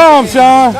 Tom, Sean.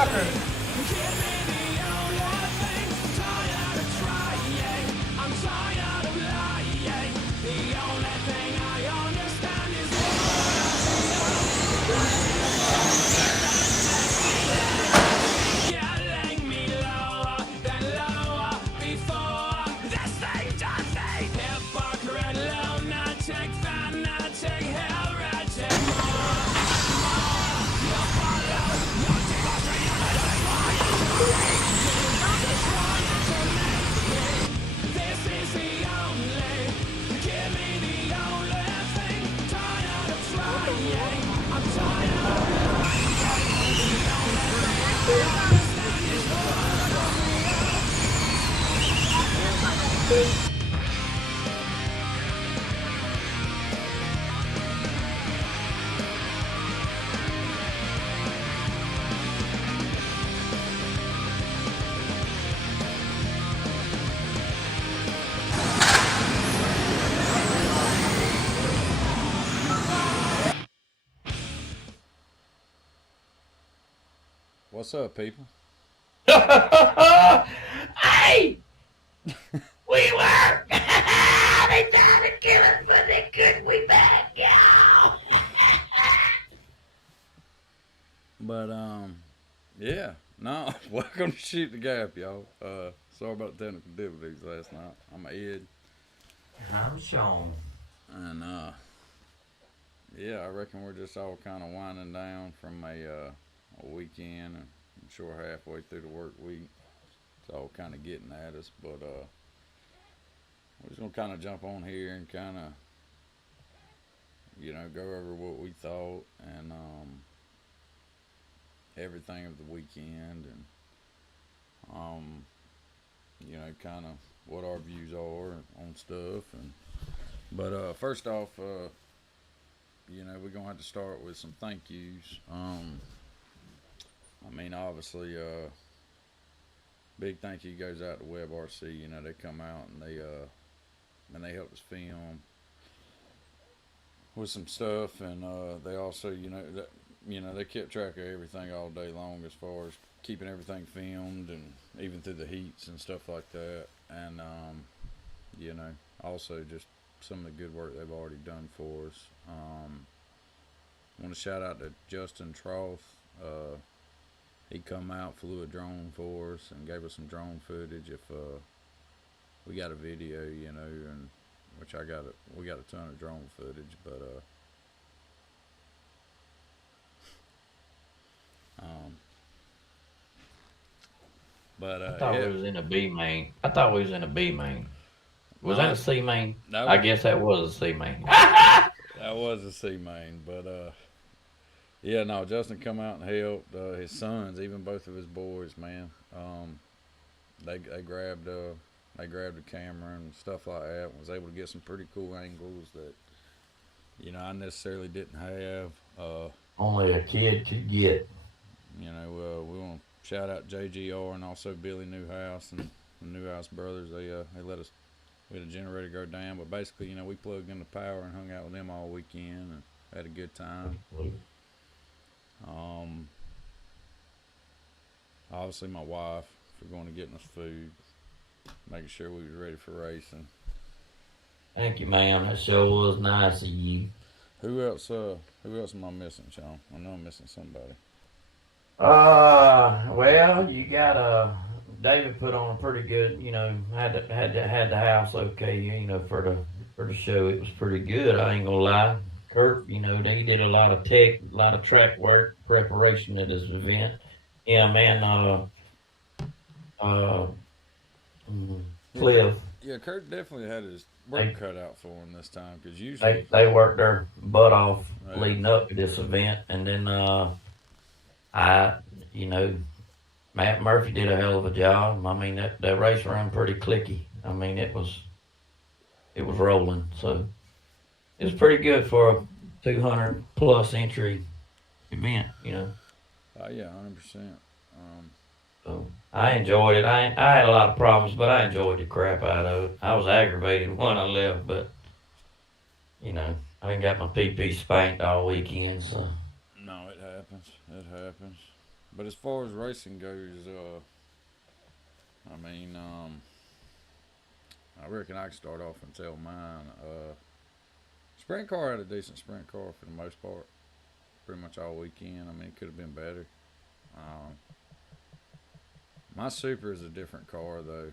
What's up, people? Hey! We were! They tried to kill us, but they couldn't. We back, y'all! But yeah, no. Welcome to Shoot the Gap, y'all. Sorry about the technical difficulties last night. I'm Ed, I'm Sean. and yeah, I reckon we're just all kind of winding down from a weekend, and I'm sure halfway through the work week. It's all kind of getting at us, but we're just gonna kind of jump on here and kind of, go over what we thought and everything of the weekend, and kind of what our views are on stuff. And but first off, we're gonna have to start with some thank yous. I mean, obviously, big thank you goes out to WebRC. They come out and they helped us film with some stuff, and they also, they kept track of everything all day long as far as keeping everything filmed, and even through the heats and stuff like that. And also just some of the good work they've already done for us. I want to shout out to Justin Troth. He come out, flew a drone for us, and gave us some drone footage. If we got a video, and which we got a ton of drone footage, but I thought yeah. we was in a B main. I thought we was in a B main. Was No, that a C main? no, I guess that was a C main. that was a C main, but yeah, no, Justin come out and helped his sons, even both of his boys, man. They grabbed the camera and stuff like that. Was able to get some pretty cool angles that I necessarily didn't have. Only a kid could get. We want to shout out JGR and also Billy Newhouse and the Newhouse brothers. They let us. We had a generator go down, but basically, we plugged in the power and hung out with them all weekend and had a good time. Obviously my wife for going to getting us food, making sure we was ready for racing. Thank you, ma'am. That sure was nice of you. Who else am I missing, Sean? I know I'm missing somebody. Well, you got David put on a pretty good, had the house okay, for the show. It was pretty good. I ain't gonna lie. Kurt, they did a lot of track work, preparation of this event. Yeah, man. Cliff. Yeah, Kurt definitely had his work cut out for him this time, because usually they worked their butt off leading up to this event, and then Matt Murphy did a hell of a job. I mean, that race ran pretty clicky. I mean, it was rolling, so it was pretty good for a 200 plus entry event, Oh yeah, 100%. So I enjoyed it. I had a lot of problems, but I enjoyed the crap out of it. I was aggravated when I left, but I ain't got my PP spanked all weekend, so. No, it happens. It happens. But as far as racing goes, I mean, I reckon I can start off and tell mine. Sprint car had a decent sprint car for the most part, pretty much all weekend. I mean, it could have been better. My Super is a different car though.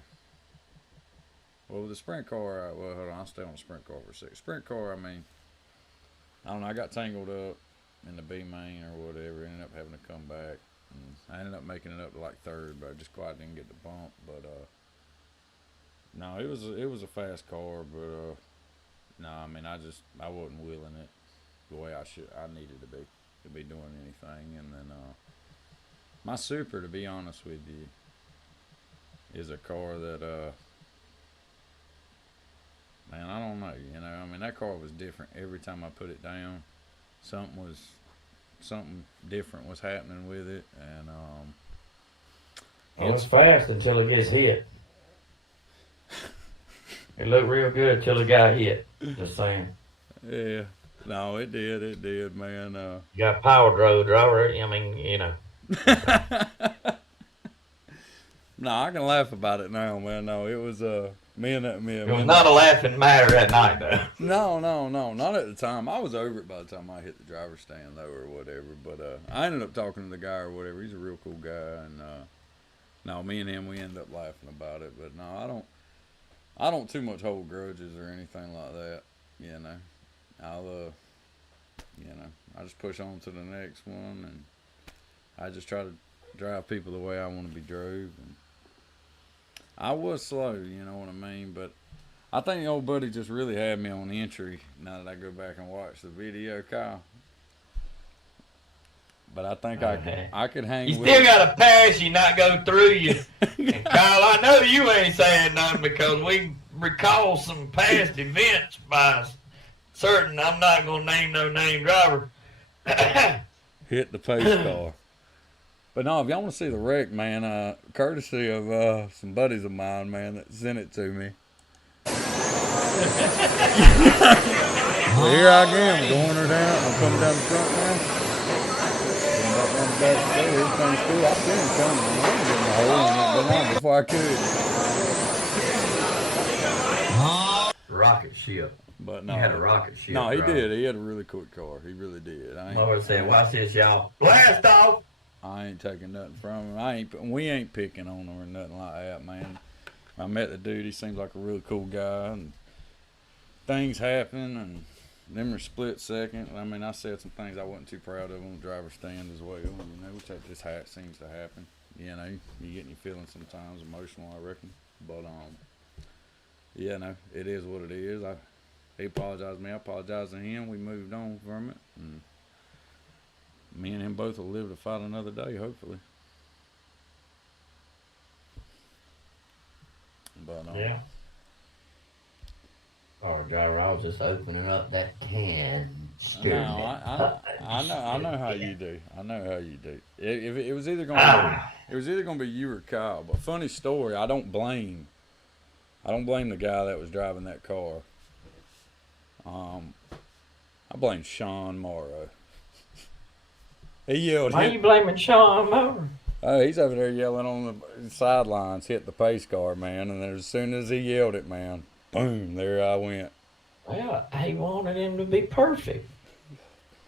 Well, the sprint car, well, hold on, I'll stay on the sprint car for a second. Sprint car, I mean, I don't know, I got tangled up in the B main or whatever, ended up having to come back. And I ended up making it up to like third, but I just quite didn't get the bump. But no, it was a fast car, but no, I mean, I wasn't willing it the way I needed to be doing anything. And then my Super, to be honest with you, is a car that man, I don't know, you know. I mean, that car was different every time I put it down. Something different was happening with it, and It's fast until it gets hit. It looked real good until it got hit. Just saying. yeah, no, it did, man. You got power driver. I mean, you know. No, I can laugh about it now, man. No, it was It was not a laughing matter that night, though. No, not at the time. I was over it by the time I hit the driver's stand though, or whatever. But I ended up talking to the guy or whatever. He's a real cool guy, and no, me and him, we ended up laughing about it. But no, I don't too much hold grudges or anything like that. You know, I just push on to the next one, and I just try to drive people the way I want to be drove. And I was slow, you know what I mean? But I think the old buddy just really had me on entry now that I go back and watch the video, Kyle. But I think I could hang You with still got to pass you, not go through you. And Kyle, I know you ain't saying nothing because we recall some past events by certain, I'm not going to name no name driver. hit the pace car. But no, if y'all want to see the wreck, man, courtesy of some buddies of mine, man, that sent it to me. Well, here I am, going her down. I'm coming down the front now. Going back down the back door. Everything's cool. I seen him coming. I was getting the hole and it went on before I could. Rocket ship. But no, He had a rocket ship. no, he driver. did. He had a really quick car. He really did. Lord said, watch this, y'all. Blast off! I ain't taking nothing from him. We ain't picking on him or nothing like that, man. I met the dude. He seems like a really cool guy, and things happen, and them are split second. I mean, I said some things I wasn't too proud of on the driver's stand as well. You know, which that just seems to happen. You know, you get in your feelings sometimes, emotional, I reckon. But yeah, no, it is what it is. He apologized to me. I apologized to him. We moved on from it, and me and him both will live to fight another day, hopefully. But Yeah. Oh, driver, I was just opening up that can. no, I know how you do. I know how you do. If it was either gonna be you or Kyle. But funny story, I don't blame the guy that was driving that car. I blame Sean Morrow. He yelled. Why are you blaming Sean Moore? Oh, he's over there yelling on the sidelines, hit the pace car, man. And as soon as he yelled it, man, boom, there I went. Well, he wanted him to be perfect.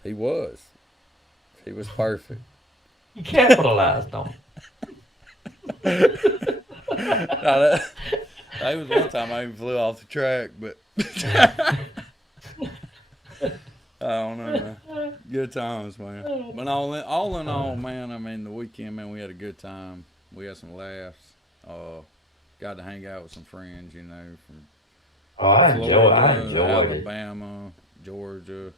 He was. He was perfect. You capitalized on it. Now, that was one time I even flew off the track, but I don't know, man. Good times, man. But all in all, man, I mean, the weekend, man, we had a good time. We had some laughs. Got to hang out with some friends, you know, from I Florida, enjoyed it. Alabama, Georgia,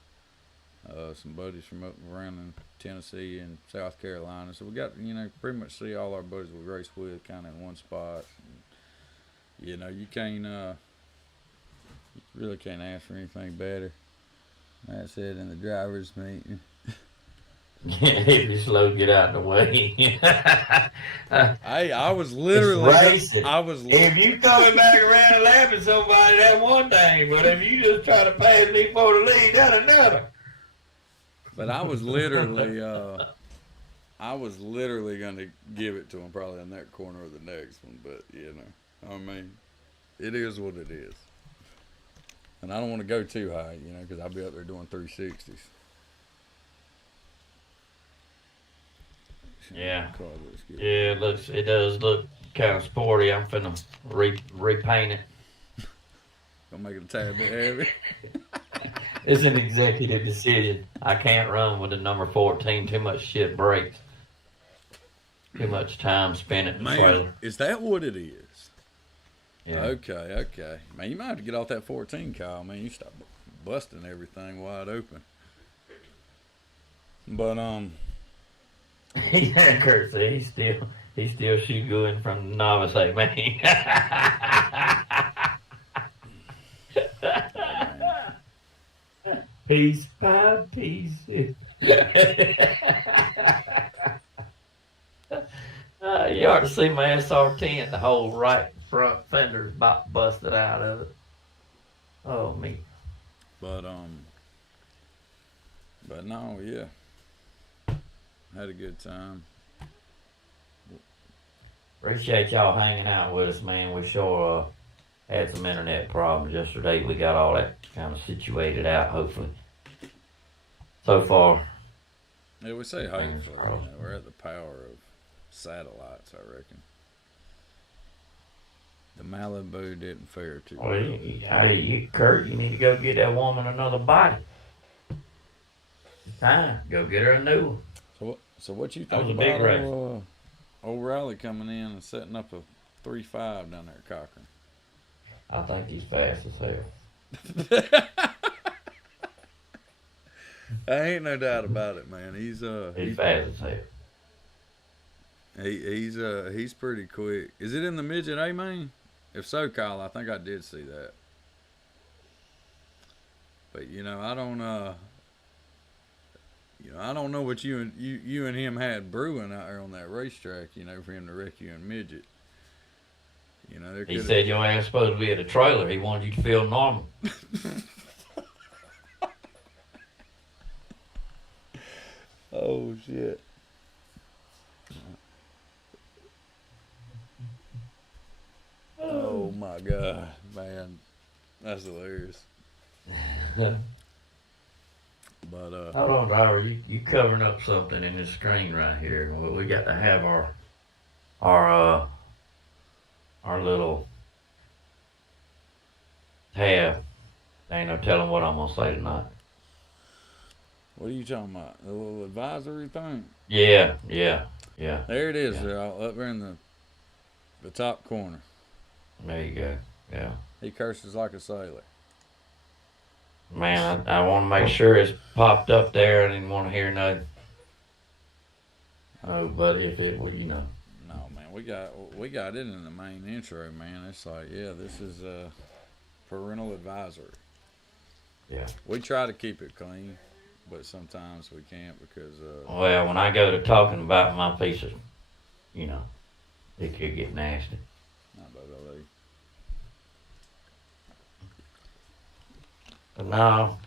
some buddies from up around in Tennessee and South Carolina. So we got, you know, pretty much see all our buddies we race with kind of in one spot. And, you know, you really can't ask for anything better. That's it in the driver's meeting. If you slow, get out of the way. Hey, I was literally. racing. If you coming back around and laughing somebody, that's one thing. But if you just try to pass me for the lead, that's another. But I was literally. I was literally gonna give it to him probably in that corner or the next one, but I mean, it is what it is. And I don't want to go too high, because I'll be up there doing 360s. Yeah. Car looks good. Yeah, it does look kind of sporty. I'm finna repaint it. Gonna make it a tad bit heavy. It's an executive decision. I can't run with the number 14. Too much shit breaks. Too much time spent at the Man, trailer. is that what it is? Yeah. Okay. Man, you might have to get off that 14, Kyle. Man, you stop busting everything wide open. But Yeah, Kurt said he's still shooting from the novice. Hey, man. Piece by piece. You ought to see my SR10. The whole right front fender's about busted out of it. Oh, me. But no, yeah. Had a good time. Appreciate y'all hanging out with us, man. We sure had some internet problems yesterday. We got all that kind of situated out, hopefully. So far. Yeah, we say hopefully. crossed. We're at the power of satellites, I reckon. The Malibu didn't fare too Well, well. Kurt, you need to go get that woman another body. It's time. Go get her a new one. So what you That think was a big about race. old Riley coming in and setting up a 3.5 down there at Cochran? I think he's fast as hell. Ain't no doubt about it, man. He's fast as hell. he's pretty quick. Is it in the midget A main? If so, Kyle, I think I did see that. But I don't I don't know what you and him had brewing out there on that racetrack, for him to wreck you in midget. He said your ass supposed to be at a trailer. He wanted you to feel normal. Oh shit. Oh my god, man. That's hilarious. But Hold on, driver. You covering up something in this screen right here. We got to have our little tab. Ain't no telling what I'm gonna say tonight. what are you talking about? The little advisory thing? Yeah. There it is, Yeah. y'all, up there in the top corner. There you go. Yeah. He curses like a sailor. Man, I want to make sure it's popped up there. I didn't want to hear nothing. Oh, buddy, if it would, No, man, we got it in the main intro, man. It's like, yeah, this is parental advisory. Yeah. We try to keep it clean, but sometimes we can't because Well, when I go to talking about my piece of, it could get nasty. not about LA. But no,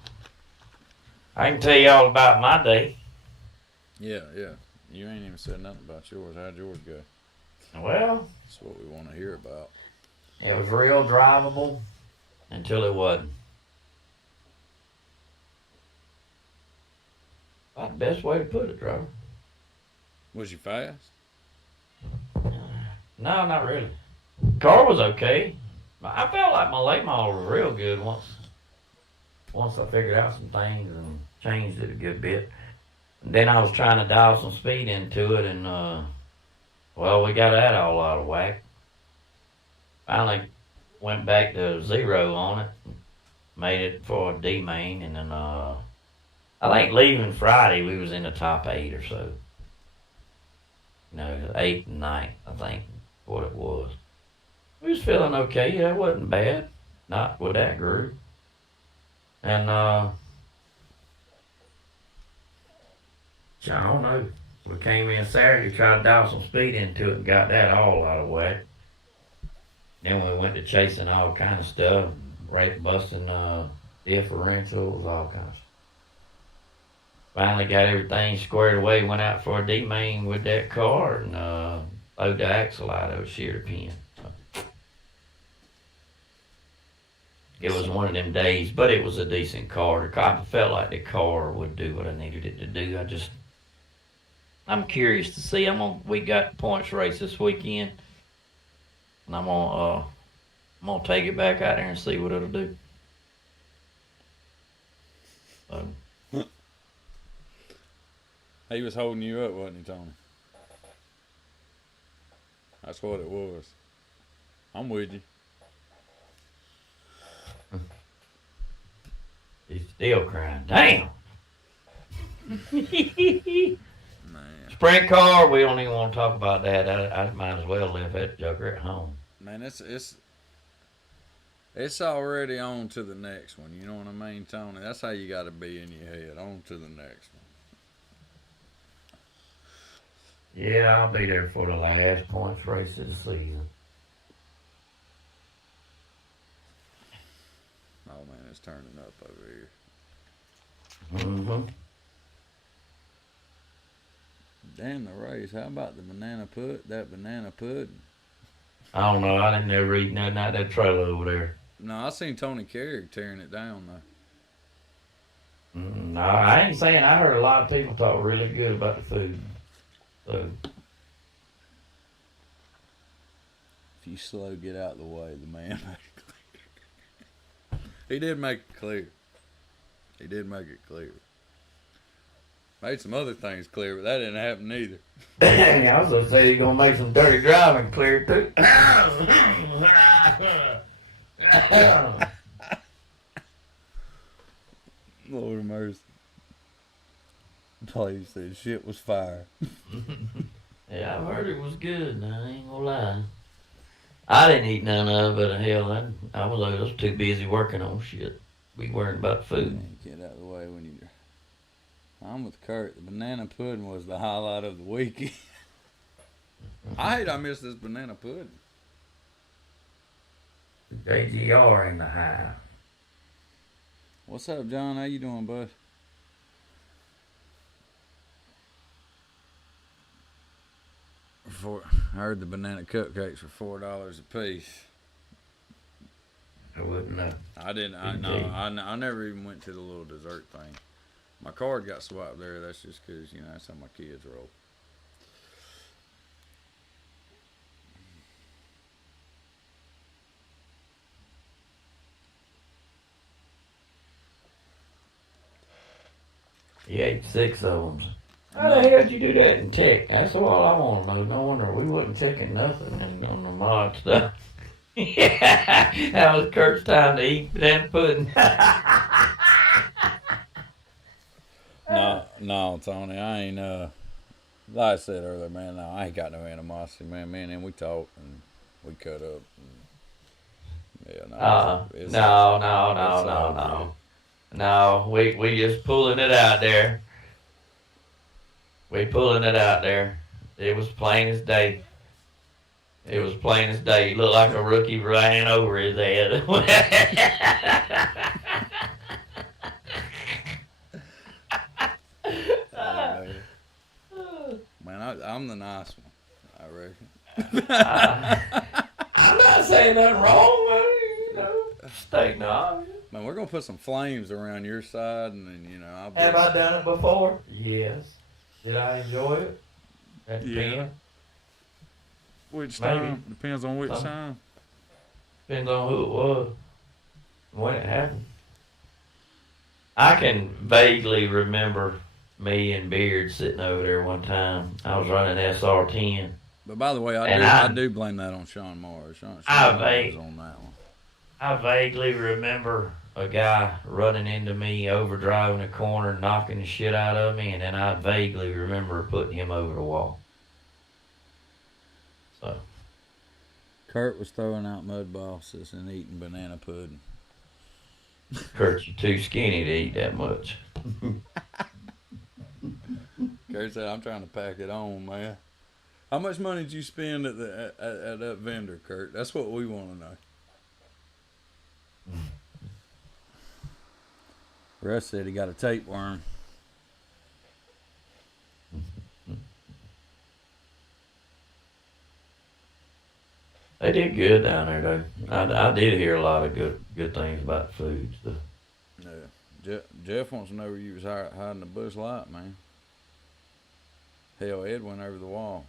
I can tell you all about my day. Yeah. You ain't even said nothing about yours. How'd yours go? Well, That's what we want to hear about. it was real drivable until it wasn't. That's the best way to put it, driver. Was you fast? No, not really. Car was okay. I felt like my late model was real good once I figured out some things and changed it a good bit. And then I was trying to dial some speed into it, and we got that all out of whack. Finally went back to 0 on it, made it for a D main, and then I think leaving Friday we was in the top 8 or so. 8th and 9th, I think, what it was. We was feeling okay. Yeah, it wasn't bad. Not with that group. And I don't know. We came in Saturday, tried to dial some speed into it, and got that all out of whack. Then we went to chasing all kind of stuff, right, busting differentials, all kinds. finally got everything squared away. Went out for a D-main with that car and load the axle out of it, shear the pin. So it was one of them days, but it was a decent car. I felt like the car would do what I needed it to do. I'm curious to see. We got points race this weekend, and I'm gonna take it back out there and see what it'll do. So, He was holding you up, wasn't he, Tony? That's what it was. I'm with you. he's still crying. Damn. Man. Sprint car, we don't even want to talk about that. I might as well leave that joker at home. Man, it's already on to the next one. You know what I mean, Tony? That's how you got to be in your head. On to the next one. Yeah, I'll be there for the last points race of the season. Oh man, it's turning up over here. Mm-hmm. Damn the race. How about that banana pudding? I don't know. I didn't ever eat nothing out that trailer over there. No, I seen Tony Carrick tearing it down though. No, I ain't saying. I heard a lot of people talk really good about the food. So, If you slow, get out of the way. The man made it clear. He did make it clear. He did make it clear. Made some other things clear, but that didn't happen either. I was gonna say you're gonna make some dirty driving clear too. Lord of mercy. Please said shit was fire. Yeah, I've heard it was good. Now, I ain't gonna lie. I didn't eat none of it, but hell, I was too busy working on shit. We worried about food. Get out of the way when you. I'm with Kurt. The banana pudding was the highlight of the weekend. I missed this banana pudding. JGR in the house. What's up, John? How you doing, bud? I heard the banana cupcakes were $4 a piece. I wouldn't know. I didn't. I never even went to the little dessert thing. My card got swiped there. That's just because that's how my kids roll. You ate 6 of them. How the hell did you do that in tech? That's all I want to know. No wonder we wasn't checking nothing on the mod stuff. Yeah, that was Kurt's time to eat that pudding. No, Tony, I ain't. Like I said earlier, man, no, I ain't got no animosity, man. Me and him, we talked and we cut up. And, yeah, no. We just pulling it out there. We pulling it out there. It was plain as day. It was plain as day. He looked like a rookie ran over his head. Man, I'm the nice one, I reckon. I'm not saying nothing wrong, man. Stating the obvious. Man, we're gonna put some flames around your side, and then I'll. Have I done it before? Yes. Did I enjoy it? That depends. Which Maybe. time? Depends on which time. Depends on who it was, when it happened. I can vaguely remember me and Beard sitting over there one time. I was running SR10. But by the way, I do blame that on Sean Morris. Sean was on that one. I vaguely remember a guy running into me, overdriving a corner, knocking the shit out of me, and then I vaguely remember putting him over the wall. So, Kurt was throwing out mud bosses and eating banana pudding. Kurt, you're too skinny to eat that much. Kurt said, "I'm trying to pack it on, man." How much money did you spend at that vendor, Kurt? That's what we want to know. Russ said he got a tapeworm. did good down there though. I did hear a lot of good things about the food stuff. Yeah. Jeff wants to know where you was hiding the Bush Light, man. Hell, Ed went over the wall.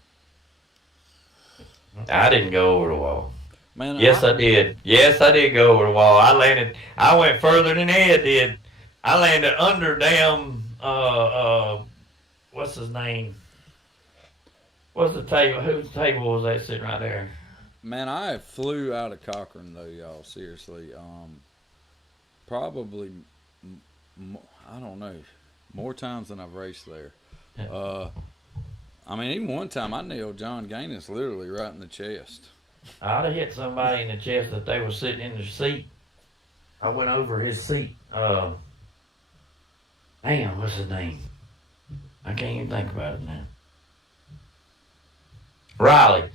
I didn't go over the wall. Man, Yes, I did. Yes, I did go over the wall. I landed. I went further than Ed did. I landed under damn. What's his name? What's the table? Whose table was that sitting right there? Man, I flew out of Cochran though, y'all. Seriously, probably, I don't know, more times than I've raced there. I mean, even one time I nailed John Gaines literally right in the chest. I'd have hit somebody in the chest that they were sitting in the seat. I went over his seat. Damn, what's his name? I can't even think about it now. Riley.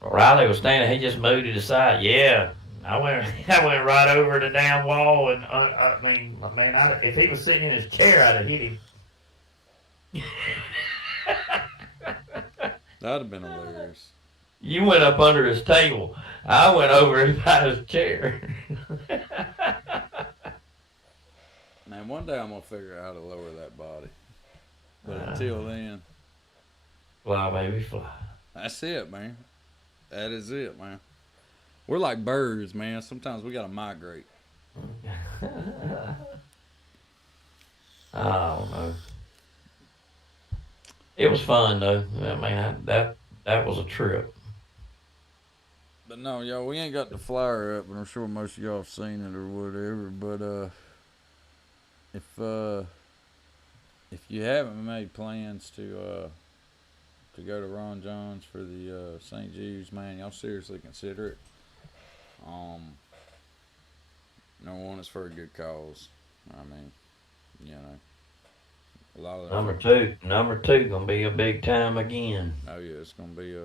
Riley was standing. He just moved to the side. Yeah, I went. I went right over the damn wall, and if he was sitting in his chair, I'd have hit him. That'd have been hilarious. You went up under his table. I went over by his chair. Man, one day I'm gonna figure out how to lower that body. But until then, fly, baby, fly. That's it, man. That is it, man. We're like birds, man. Sometimes we gotta migrate. I don't know. It was fun though. I mean, that was a trip. But no, y'all, we ain't got the flyer up, and I'm sure most of y'all have seen it or whatever. But if you haven't made plans to go to Ron John's for the St. Jude's, man, y'all seriously consider it. Number one, it's for a good cause. I mean, you know, a lot of Number two, gonna be a big time again. Oh yeah, it's gonna be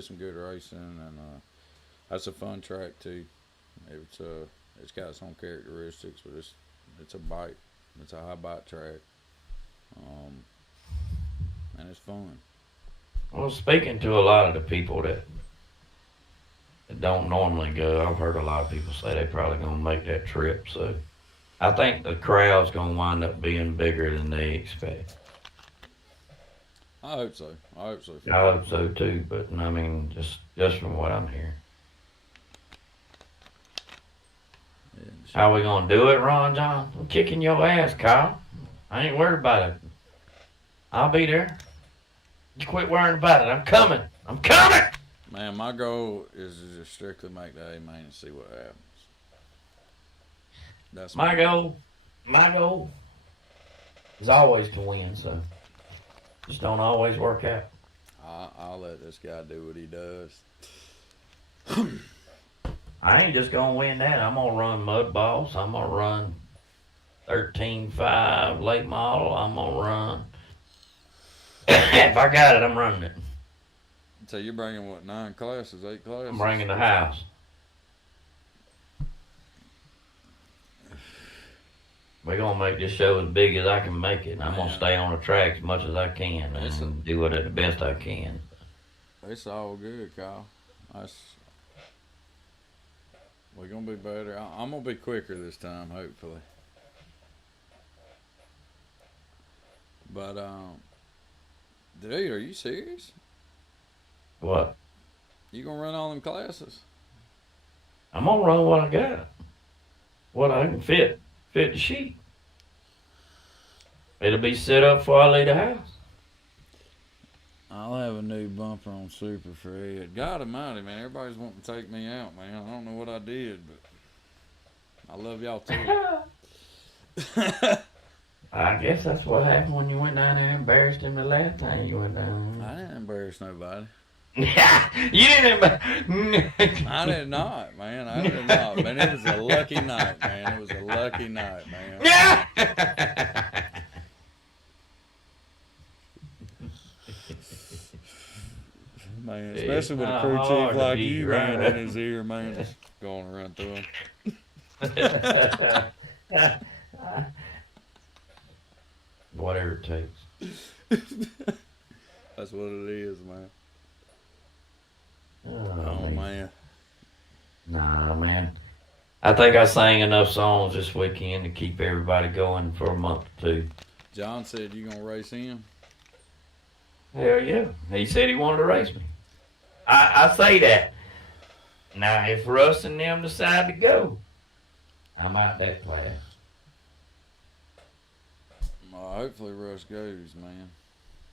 some good racing, and that's a fun track too. It's got its own characteristics, but it's a bike, it's a high bike track, and it's fun. Well, speaking to a lot of the people that don't normally go, I've heard a lot of people say they probably gonna make that trip. So I think the crowd's gonna wind up being bigger than they expect. I hope so. I hope so. I hope so too. But I mean, just from what I'm hearing. Yeah, How we gonna do it, Ron John? I'm kicking your ass, Kyle. I ain't worried about it. I'll be there. You quit worrying about it. I'm coming. I'm coming. Man, my goal is to just strictly make the A main and see what happens. That's My goal is always to win. So just don't always work out. I'll let this guy do what he does. I ain't just gonna win that. I'm gonna run Mud Boss. I'm gonna run 13.5 late model. I'm gonna run. If I got it, I'm running it. So you're bringing what, 9 classes, 8 classes? I'm bringing the house. We're gonna make this show as big as I can make it. I'm gonna stay on the track as much as I can and do it at the best I can. It's all good, Kyle. We're gonna be better. I'm gonna be quicker this time, hopefully. But dude, are you serious? What? You gonna run all them classes? I'm gonna run what I got. What I can fit the sheet. It'll be set up before I leave the house. I'll have a new bumper on Super for Ed. God almighty, man. Everybody's wanting to take me out, man. I don't know what I did, but I love y'all too. I guess that's what happened when you went down there and embarrassed him the last time you went down I didn't embarrass nobody. there. You didn't I did not, man. I did not. Man, it was a lucky night, man. It was a lucky night, man. Man, especially with a crew chief like you, man, in his ear, man, just going to run through him. Whatever it takes. That's what it is, man. I think I sang enough songs this weekend to keep everybody going for a month or two. John said you gonna race him. Hell yeah. He said he wanted to race me. I say that. Now, if Russ and them decide to go, I'm out that class. Well, hopefully Russ goes, man.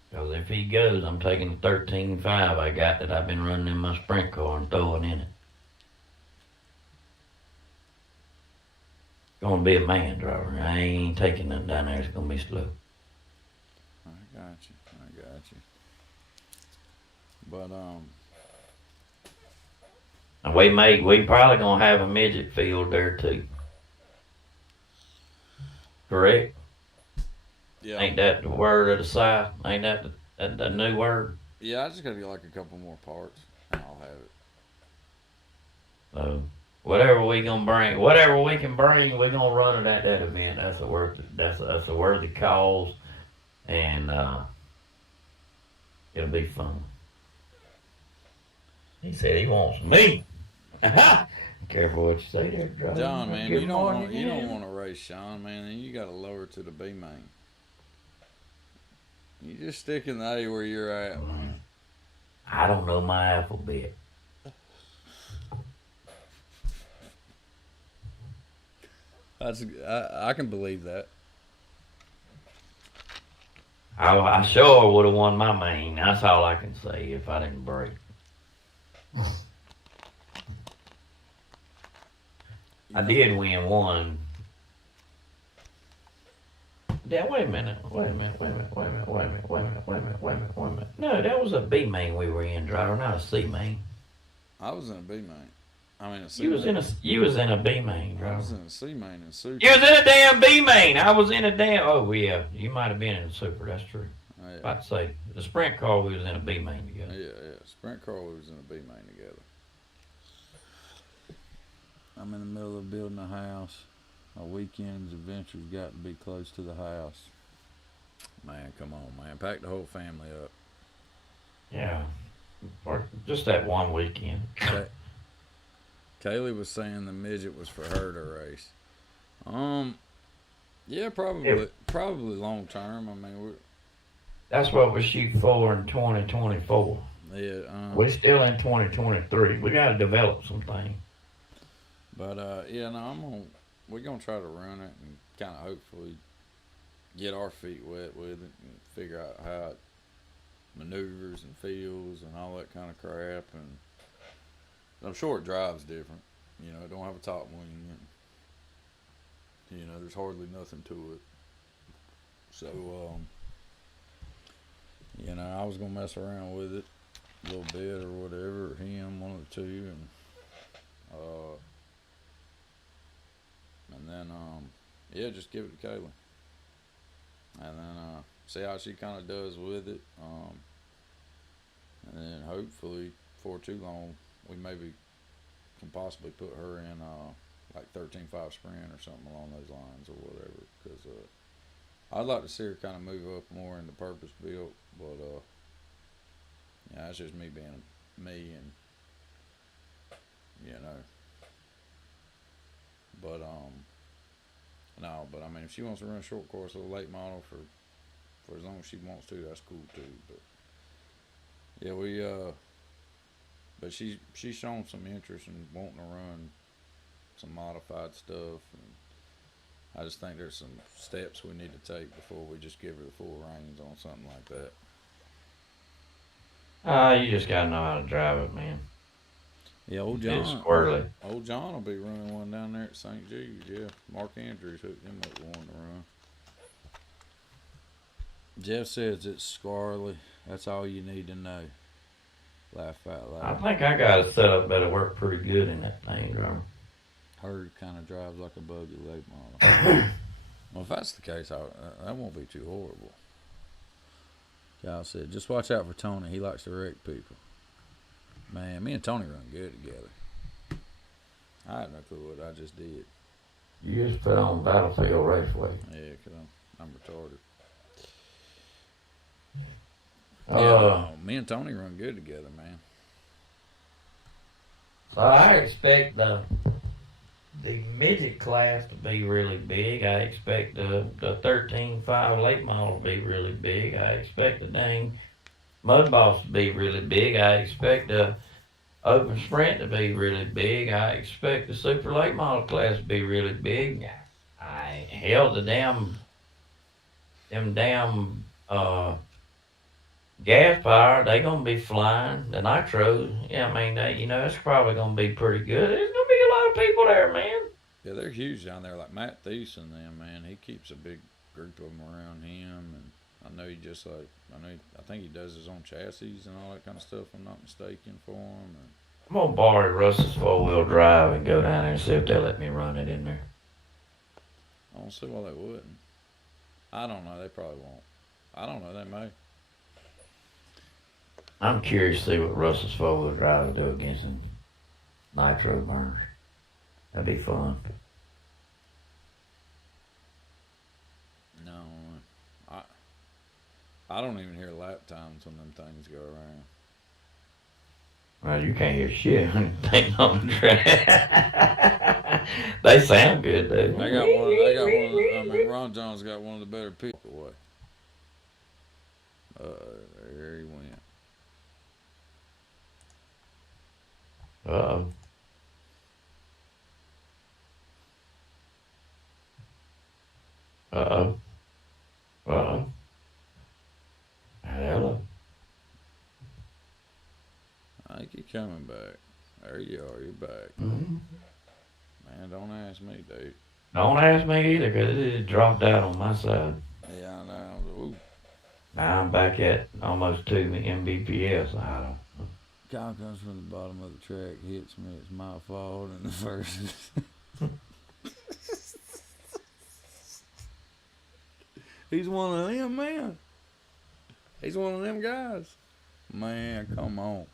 Because if he goes, I'm taking the 13.5 I got that I've been running in my sprint car and throwing in it. Gonna be a man driver. I ain't taking nothing down there. It's gonna be slow. I got you. I got you. But And we probably gonna have a midget field there too. Correct? yeah, Ain't that the word of the South? Ain't that the new word? yeah. I just gotta get like a couple more parts, and I'll have it. So whatever we can bring, we're gonna run it at that event. That's a worthy cause, and it'll be fun. He said he wants me. Careful what you say there, John. John, man, Good you don't morning, want to race Sean, man. And you got to lower to the B main. You just stick in the A where you're at, man. I don't know my alphabet. I can believe that. I sure would have won my main. That's all I can say if I didn't break. I did win one. Yeah, wait a minute. No, that was a B main we were in, driver, not a C main. I was in a B main. I mean, a C You was main. you was in a B main, I driver. was in a C main in Super. You was in a damn B main. I was in a damn. Oh yeah, you might have been in a super. That's true. Oh, yeah. About to say the sprint car we was in a B main together. Yeah. Sprint car was in a B main together. I'm in the middle of building a house. My weekend's adventures got to be close to the house. Man, come on, man. Pack the whole family up. Yeah, or just that one weekend. Kaylee was saying the midget was for her to race. Yeah, probably, Yeah. probably long term. I mean, That's what we shoot for in 2024. We're still in 2023. We got to develop some things. But yeah, no, we're gonna try to run it and kind of hopefully get our feet wet with it and figure out how it maneuvers and feels and all that kind of crap. And I'm sure it drives different. You know, it don't have a top wing. And, you know, there's hardly nothing to it. So, you know, I was gonna mess around with it a little bit or whatever, or him, one of the two, and then yeah, just give it to Kayla, and then see how she kind of does with it, and then hopefully before too long we maybe can possibly put her in like 13.5 sprint or something along those lines or whatever, because I'd like to see her kind of move up more into purpose built, but yeah, that's just me being me, and you know. But no, but I mean, if she wants to run a short course or a late model for as long as she wants to, that's cool too. But yeah, but she's shown some interest in wanting to run some modified stuff, and I just think there's some steps we need to take before we just give her the full reins on something like that. You just gotta know how to drive it, man. Yeah, old It's John. squirrely. Old John will be running one down there at St. Jude. Yeah, Mark Andrews hooked him up with one to run. Jeff says it's squirrely. That's all you need to know. Laugh out I loud. think I got it set up better work pretty good in that thing, driver. Her kind of drives like a buggy late model. Well, if that's the case, that won't be too horrible. Kyle said, just watch out for Tony. He likes to wreck people. Man, me and Tony run good together. I have no clue what I just did. You just put on Battlefield Raceway. Yeah, because I'm retarded. Uh, Yeah, no, me and Tony run good together, man. So I expect the the midget class to be really big. I expect the 13.5 late model to be really big. I expect the dang mud boss to be really big. I expect the open sprint to be really big. I expect the super late model class to be really big. I hell the damn gas fire, they gonna be flying. The nitros, yeah, I mean, it's probably gonna be pretty good. There's gonna be a lot of people there, man. Yeah, they're huge down there. Like Matt Thies and them, man. He keeps a big group of them around him, and I know he just like I think he does his own chassis and all that kind of stuff. If I'm not mistaken for him. And I'm gonna borrow Russ's 4-wheel drive and go down there and see if they'll let me run it in there. I don't see why they wouldn't. I don't know. They probably won't. I don't know. They may. I'm curious to see what Russ's 4-wheel drive will do against the nitro burners. That'd be fun. No, I I don't even hear lap times when them things go around. Well, you can't hear shit when they on the track. They sound good, though. They got one. They got one. I mean, Ron John's got one of the better people. Away. There he went. Uh-oh. Uh-oh. Uh-oh. Hello. I think you're coming back. There you are. You're back. Mm-hmm. Man, don't ask me, dude. Don't ask me either, because it dropped out on my side. Yeah, I know. Ooh. Now I'm back at almost 2 Mbps. I don't. Cow comes from the bottom of the track, hits me. It's my fault in the first. He's one of them, man. He's one of them guys. Man, come on.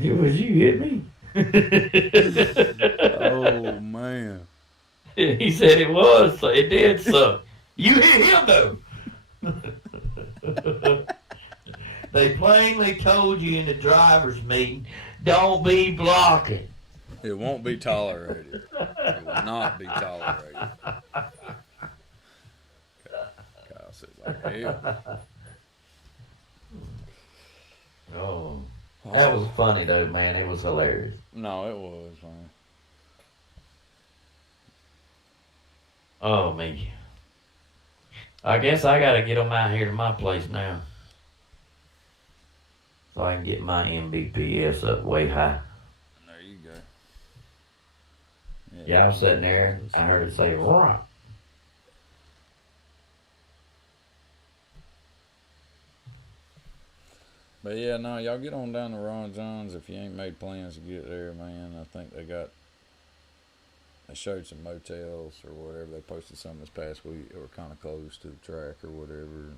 It was you hit me. Oh, man. He said it was, so it did suck. You hit him though. They plainly told you in the driver's meeting, don't be blocking. It won't be tolerated. It will not be tolerated. Kyle said like hell. Oh. That was funny though, man. It was hilarious. No, it was, man. Oh me. I guess I gotta get them out here to my place now. So I can get my Mbps up way high. There you go. Yeah, I was sitting there. I heard it say, rock. But yeah, no, y'all get on down to Ron John's if you ain't made plans to get there, man. I think they showed some motels or whatever. They posted some this past week that were kind of close to the track or whatever.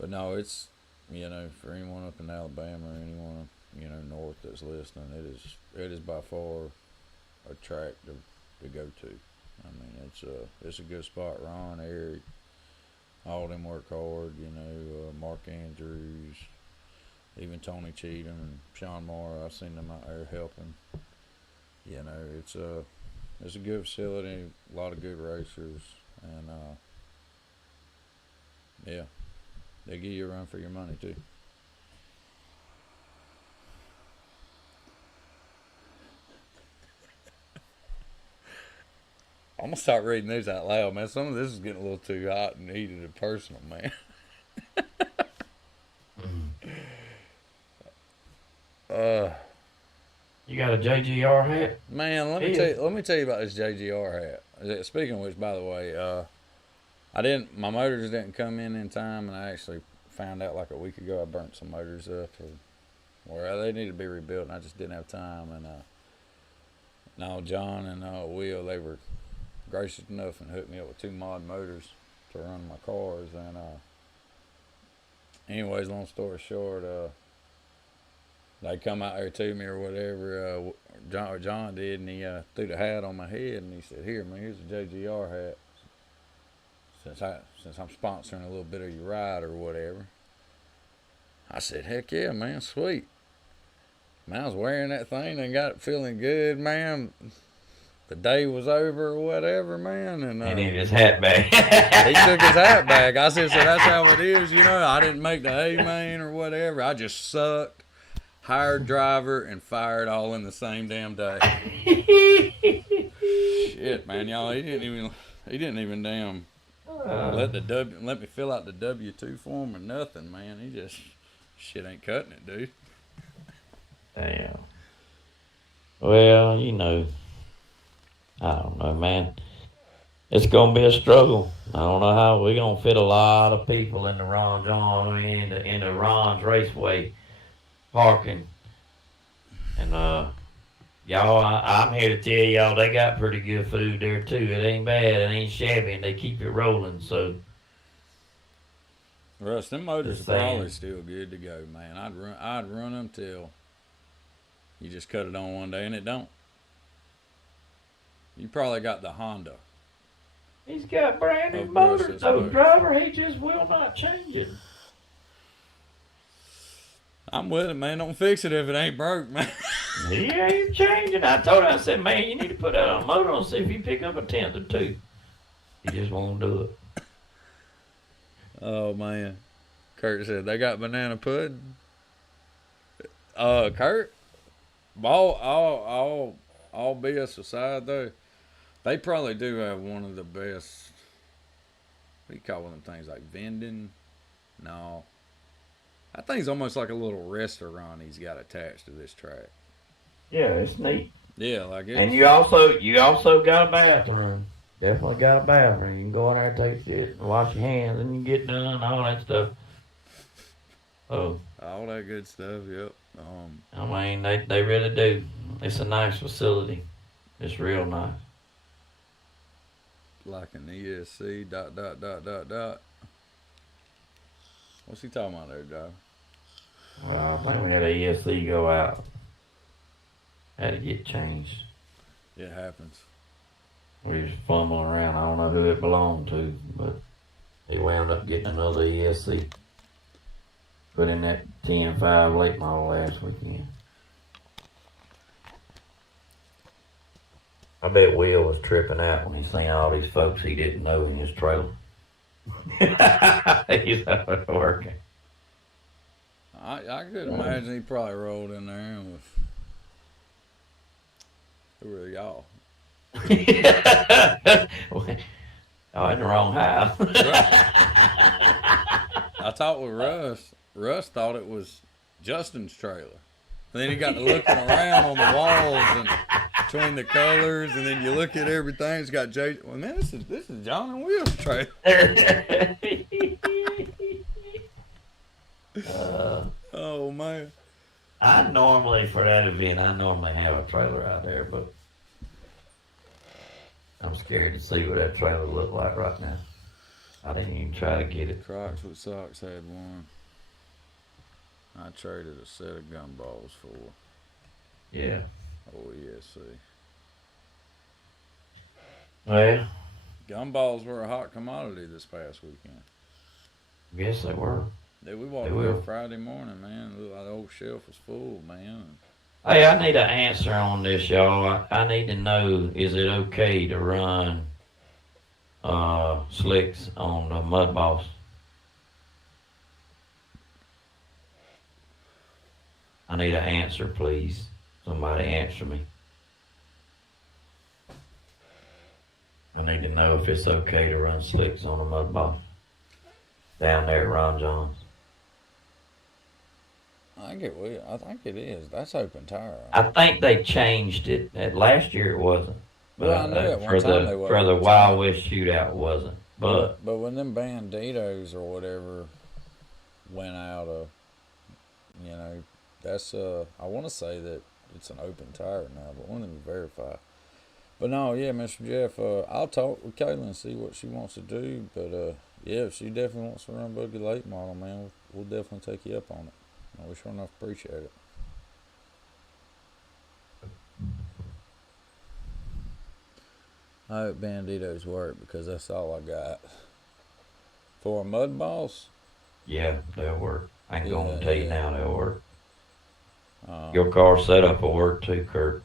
But no, it's, for anyone up in Alabama or anyone, north that's listening, it is by far a track to go to. I mean, it's a good spot. Ron, Eric, all of them work hard, Mark Andrews, even Tony Cheatham and Sean Moore. I've seen them out there helping. It's a good facility, a lot of good racers, and yeah, they give you a run for your money too. I'm gonna start reading these out loud, man. Some of this is getting a little too hot and heated and personal, man. You got a JGR hat? Man, let me tell you about this JGR hat. Speaking of which, by the way, my motors didn't come in time, and I actually found out like a week ago I burnt some motors up, where they needed to be rebuilt, and I just didn't have time. And now John and Will, they were gracious enough and hooked me up with 2 mod motors to run my cars. And anyways, long story short, they come out there to me or whatever. John did, and he threw the hat on my head, and he said, "Here, man, here's a JGR hat. Since I'm sponsoring a little bit of your ride or whatever." I said, "Heck yeah, man, sweet." Man, I was wearing that thing and got feeling good, man. The day was over or whatever, man, and And in his hat bag. he took his hat back. I said, so that's how it is, you know. I didn't make the A main or whatever. I just sucked, hired driver, and fired all in the same damn day. Shit, man, y'all. He didn't even damn let me fill out the W-2 form or nothing, man. He just shit ain't cutting it, dude. Damn. Well, you know, I don't know, man. It's gonna be a struggle. I don't know how we're gonna fit a lot of people in the Ron John in the Ron's Raceway parking. And y'all, I'm here to tell y'all they got pretty good food there too. It ain't bad, it ain't shabby, and they keep it rolling. So Russ, them motors are Just saying. probably still good to go, man. I'd run them till you just cut it on one day and it don't. You probably got the Honda. he's got brand new Of course motors. it's So good. driver, he just will not change it. I'm with it, man. Don't fix it if it ain't broke, man. He ain't changing. I told him, I said, man, you need to put that on a motor and see if you pick up a tenth or two. He just won't do it. Oh man. Kurt said they got banana pudding. Kurt, all BS aside though, they probably do have one of the best. What do you call them things, like vending? No, that thing's almost like a little restaurant he's got attached to this track. Yeah, it's neat. Yeah, like it. And you also got a bathroom. Definitely got a bathroom. You can go in there, take shit, and wash your hands, and you get done, all that stuff. Oh, All that good stuff. Yep. I mean, they really do. It's a nice facility. It's real nice. Like an ESC. ... What's he talking about there, Joe? Well, I think we had a ESC go out. Had to get changed. It happens. We was fumbling around. I don't know who it belonged to, but he wound up getting another ESC. Put in that 10.5 late model last weekend. I bet Will was tripping out when he seen all these folks he didn't know in his trailer. He's out working. I could imagine he probably rolled in there and was. Who are y'all? Oh, in the wrong house. I talked with Russ. Russ thought it was Justin's trailer. And then he got to looking around on the walls and between the colors, and then you look at everything. It's got Jay. Well, man, this is John and Will's trailer. Oh man. I normally, for that event, I normally have a trailer out there, but I'm scared to see what that trailer look like right now. I didn't even try to get it. Crocs with socks had one. I traded a set of gumballs for. Yeah. Oh yeah, see. Well, Gumballs were a hot commodity this past weekend. yes, they were. Dude, we walked They in there will. Friday morning, man. Looked like the old shelf was full, man. Hey, I need an answer on this, y'all. I need to know, is it okay to run slicks on the Mud Boss? I need an answer, please. Somebody answer me. I need to know if it's okay to run slicks on the Mud Boss down there at Ron John's. I think it is. That's open tire. I think they changed it. Last year it wasn't. But Well, I know at one for time they the were. for the Wild West shootout it wasn't. But when them Banditos or whatever went out of, that's I want to say that it's an open tire now, but one of them verify. But no, yeah, Mr. Jeff, I'll talk with Kayla and see what she wants to do. But yeah, if she definitely wants to run Buggy late model, man, we'll definitely take you up on it. We sure enough appreciate it. I hope Banditos work because that's all I got. For a Mud Boss, yeah, they'll work. I can go and tell you now they'll work. Your car setup will work too, Kurt.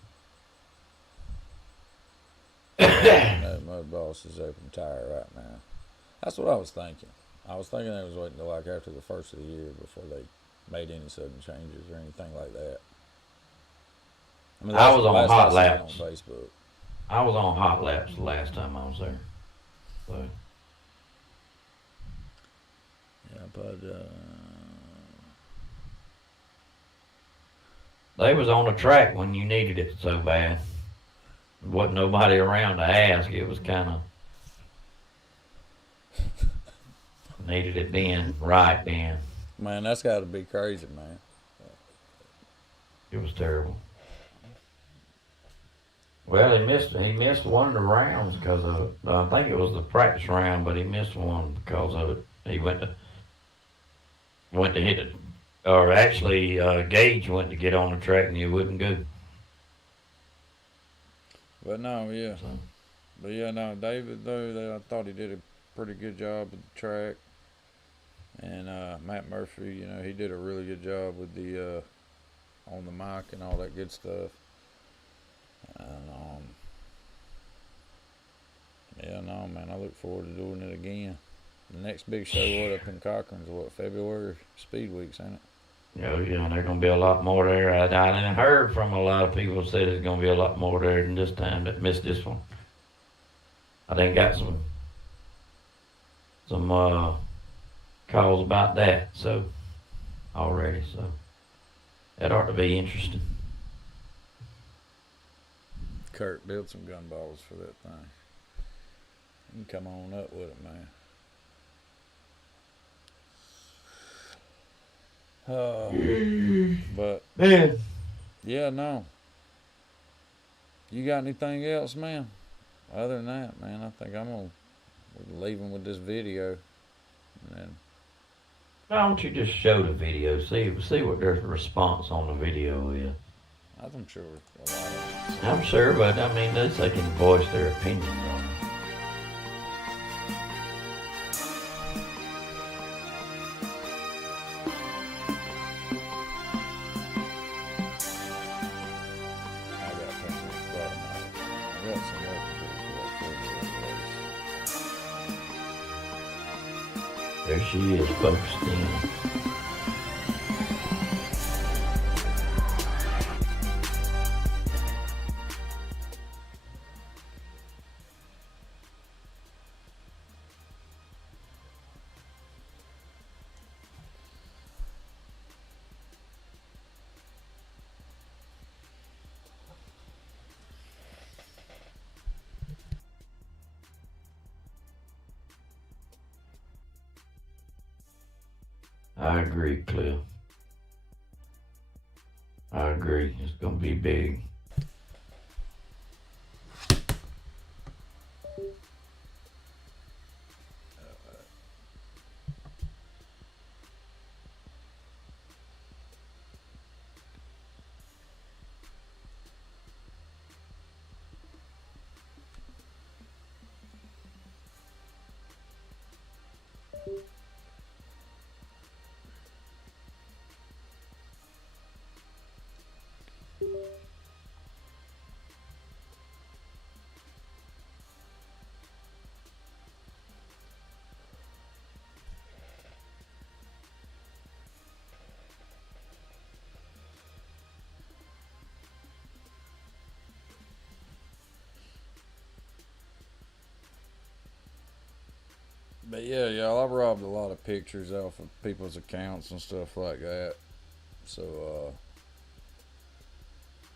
No, Mud Boss is open tire right now. That's what I was thinking. I was thinking they was waiting till like after the first of the year before they made any sudden changes or anything like that. I mean, I that's was the on last Hot I seen Laps. on Facebook. I was on Hot Laps the last time I was there. So Yeah, but they was on the track when you needed it so bad. Wasn't nobody around to ask. It was kind of needed it then, right then. man, that's got to be crazy, man. It was terrible. Well, he missed one of the rounds because of it. I think it was the practice round, but he missed one because of it. He went to hit it, or actually, Gage went to get on the track and he wouldn't go. But no, yeah. So, But yeah, no, David though, I thought he did a pretty good job with the track, and Matt Murphy, you know, he did a really good job with the on the mic and all that good stuff. And yeah, no, man, I look forward to doing it again. The next big show up in Cochran's February Speed Weeks, ain't it? yeah, there's gonna be a lot more there. I done heard from a lot of people said there's gonna be a lot more there than this time that missed this one. I done got some calls about that already, so that ought to be interesting. Kurt, build some gun balls for that thing. You can come on up with it, man. But Man, yeah, no. You got anything else, man? Other than that, man, I think I'm gonna leave him with this video, and then why don't you just show the video? See what their response on the video is. I'm sure a lot of it. I'm sure, but I mean, they can voice their opinions on it. I got things to start, man. I got some work to do for that 4 There she is, focused in. I agree, Cliff. I agree. It's gonna be big. But yeah, y'all, I robbed a lot of pictures off of people's accounts and stuff like that. So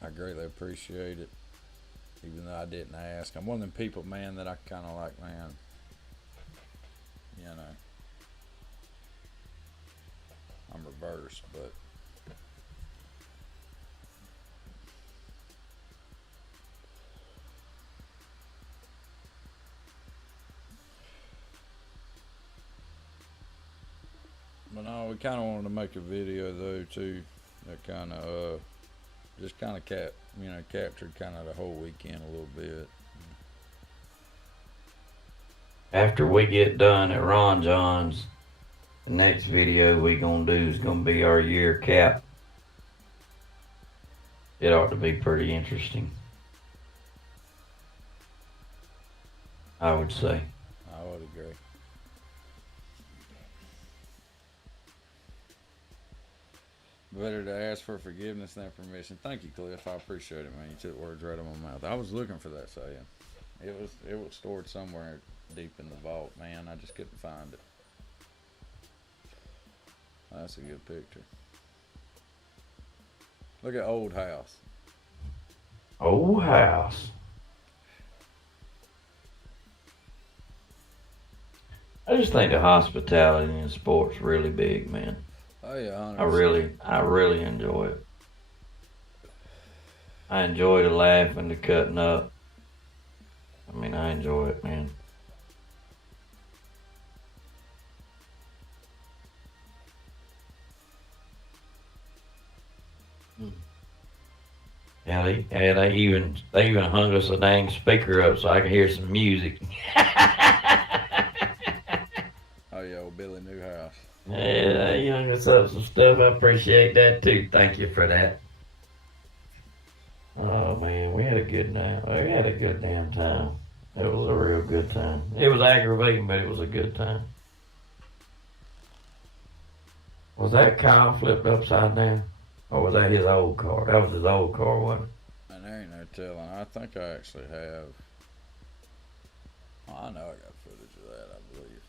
I greatly appreciate it, even though I didn't ask. I'm one of them people, man, that I kind of like, man. You know, I'm reversed, but. But no, we kind of wanted to make a video though too, that kind of just kind of captured kind of the whole weekend a little bit. After we get done at Ron John's, the next video we gonna do is gonna be our year cap. it ought to be pretty interesting, I would say. I would agree. Better to ask for forgiveness than permission. Thank you, Cliff. I appreciate it, man. You took words right out of my mouth. I was looking for that saying. It was stored somewhere deep in the vault, man. I just couldn't find it. That's a good picture. Look at old house. Old house. I just think the hospitality in sports really big, man. Oh yeah, 100%. I really enjoy it. I enjoy the laughing, the cutting up. I mean, I enjoy it, man. Yeah, they even hung us a dang speaker up so I could hear some music. Oh yeah, old Billy Newhouse. Yeah, they hung us up some stuff. I appreciate that too. Thank you for that. Oh man, we had a good night. We had a good damn time. It was a real good time. It was aggravating, but it was a good time. Was that Kyle flipped upside down? Or was that his old car? That was his old car, wasn't it? And there ain't no telling. I think I actually have. Oh, I know I got footage of that, I believe.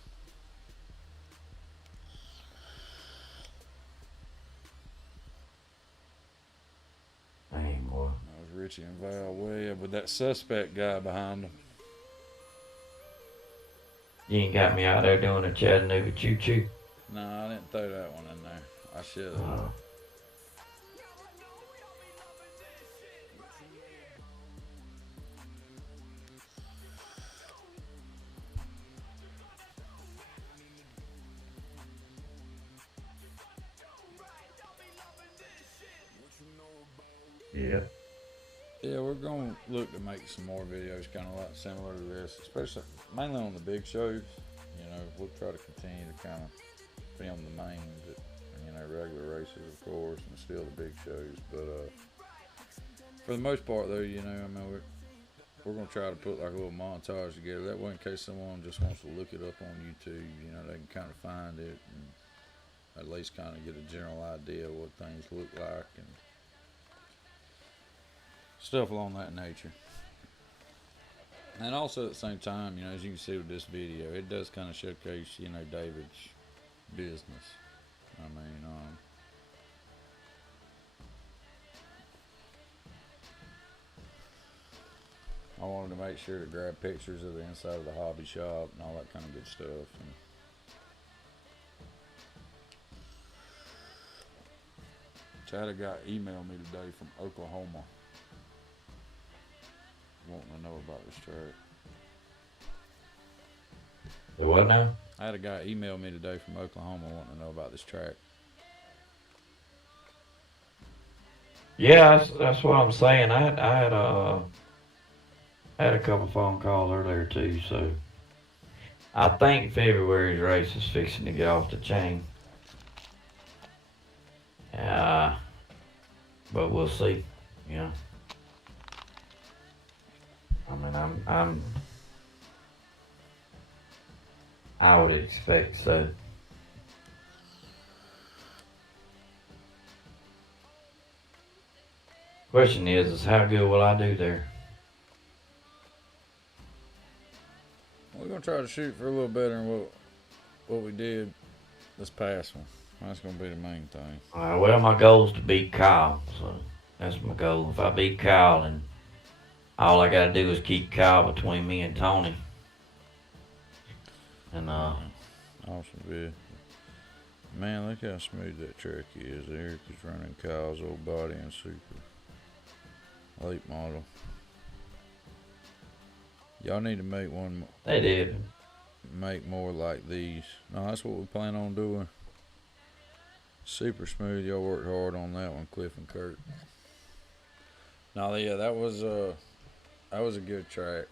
Dang, boy. That was Richie and Val Webb with that suspect guy behind them. You ain't got me out there doing a Chattanooga choo-choo. No, I didn't throw that one in there. I should have. Oh. Yeah. Yeah, we're going to look to make some more videos kind of like similar to this, especially mainly on the big shows. You know, we'll try to continue to kind of film the mains at, you know, regular races, of course, and still the big shows. But for the most part, though, you know, I mean, we're going to try to put like a little montage together. That way, in case someone just wants to look it up on YouTube, you know, they can kind of find it and at least kind of get a general idea of what things look like and stuff along that nature. And also at the same time, you know, as you can see with this video, it does kind of showcase, you know, David's business. I mean, I wanted to make sure to grab pictures of the inside of the hobby shop and all that kind of good stuff. And Chad, a guy emailed me today from Oklahoma wanting to know about this track. The what now? I had a guy email me today from Oklahoma wanting to know about this track. Yeah, that's what I'm saying. I had a couple phone calls earlier too, so I think February's race is fixing to get off the chain. But we'll see. You know. I mean, I would expect so. Question is how good will I do there? We're gonna try to shoot for a little better than what we did this past one. That's gonna be the main thing. Well, my goal is to beat Kyle, so that's my goal. If I beat Kyle, then all I gotta do is keep Kyle between me and Tony. And Awesome vid. Man, look how smooth that track is. Eric is running Kyle's old body and super late model. Y'all need to make one. they did. Make more like these. No, that's what we plan on doing. Super smooth. Y'all worked hard on that one, Cliff and Kurt. No, yeah, that was a good track.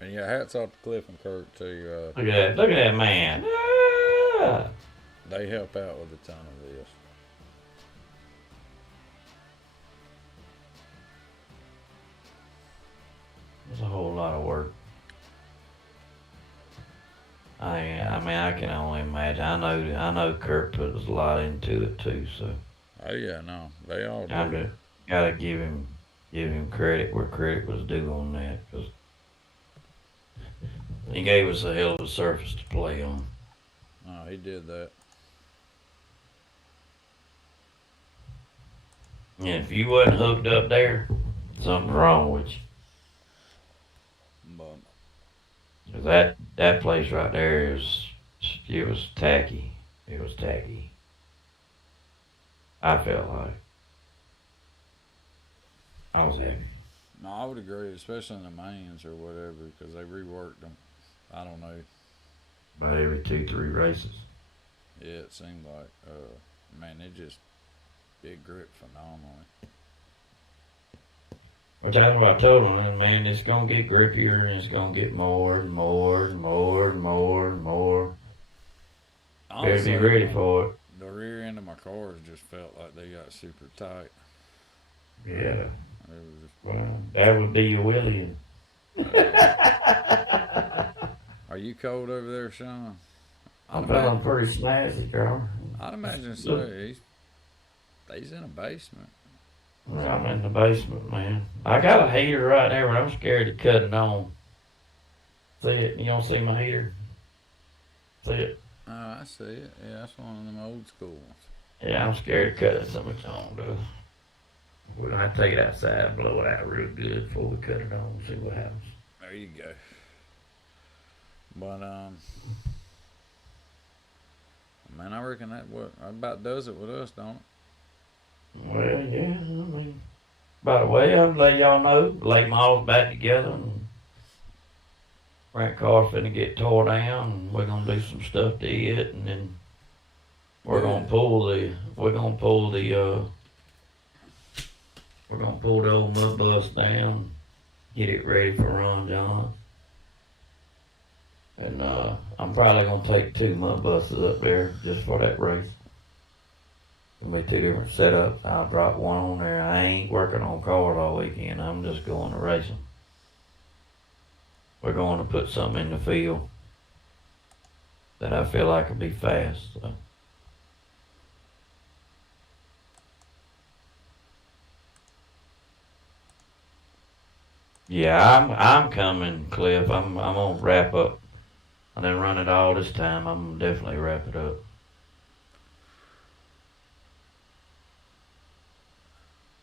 And yeah, hats off to Cliff and Kurt too. Look at that man. Ah! They help out with a ton of this. mean, I can only imagine. I know Kurt puts a lot into it too. So Oh yeah, no, they all I do. just gotta give him credit where credit was due on that, because he gave us a hell of a surface to play on. Oh, he did that. And if you wasn't hooked up there, something's wrong with you. But 'Cause that place right there it was tacky. It was tacky. I felt like I was happy. no, I would agree, especially in the mains or whatever, because they reworked them. I don't know. About every 2-3 races. Yeah, it seemed like, man, it just big grip phenomenally. Which that's what I told him, man, it's gonna get grippier and it's gonna get more and more and more and more and more. Better Honestly, be ready for it. the rear end of my cars just felt like they got super tight. Yeah. It was Well, that would be your William. Are you cold over there, Sean? I'm feeling pretty snazzy, girl. I'd imagine so. He's in a basement. I'm in the basement, man. I got a heater right there, but I'm scared to cut it on. See it? You don't see my heater? See it? Oh, I see it. Yeah, that's one of them old school ones. Yeah, I'm scared to cut it so much on, dude. We're gonna have to take it outside and blow it out real good before we cut it on and see what happens. There you go. But man, I reckon that about does it with us, don't it? Well, yeah, I mean, by the way, I'll let y'all know, lay my house back together and rent car's finna get tore down and we're gonna do some stuff to it and then we're gonna pull the old mud bus down, get it ready for Ron John. And I'm probably gonna take 2 mud buses up there just for that race. It'll be 2 different setups. I'll drop one on there. I ain't working on cars all weekend. I'm just going to racing. We're going to put something in the field that I feel like will be fast. So. Yeah, I'm coming, Cliff. I'm gonna wrap up. I didn't run it all this time. I'm gonna definitely wrap it up.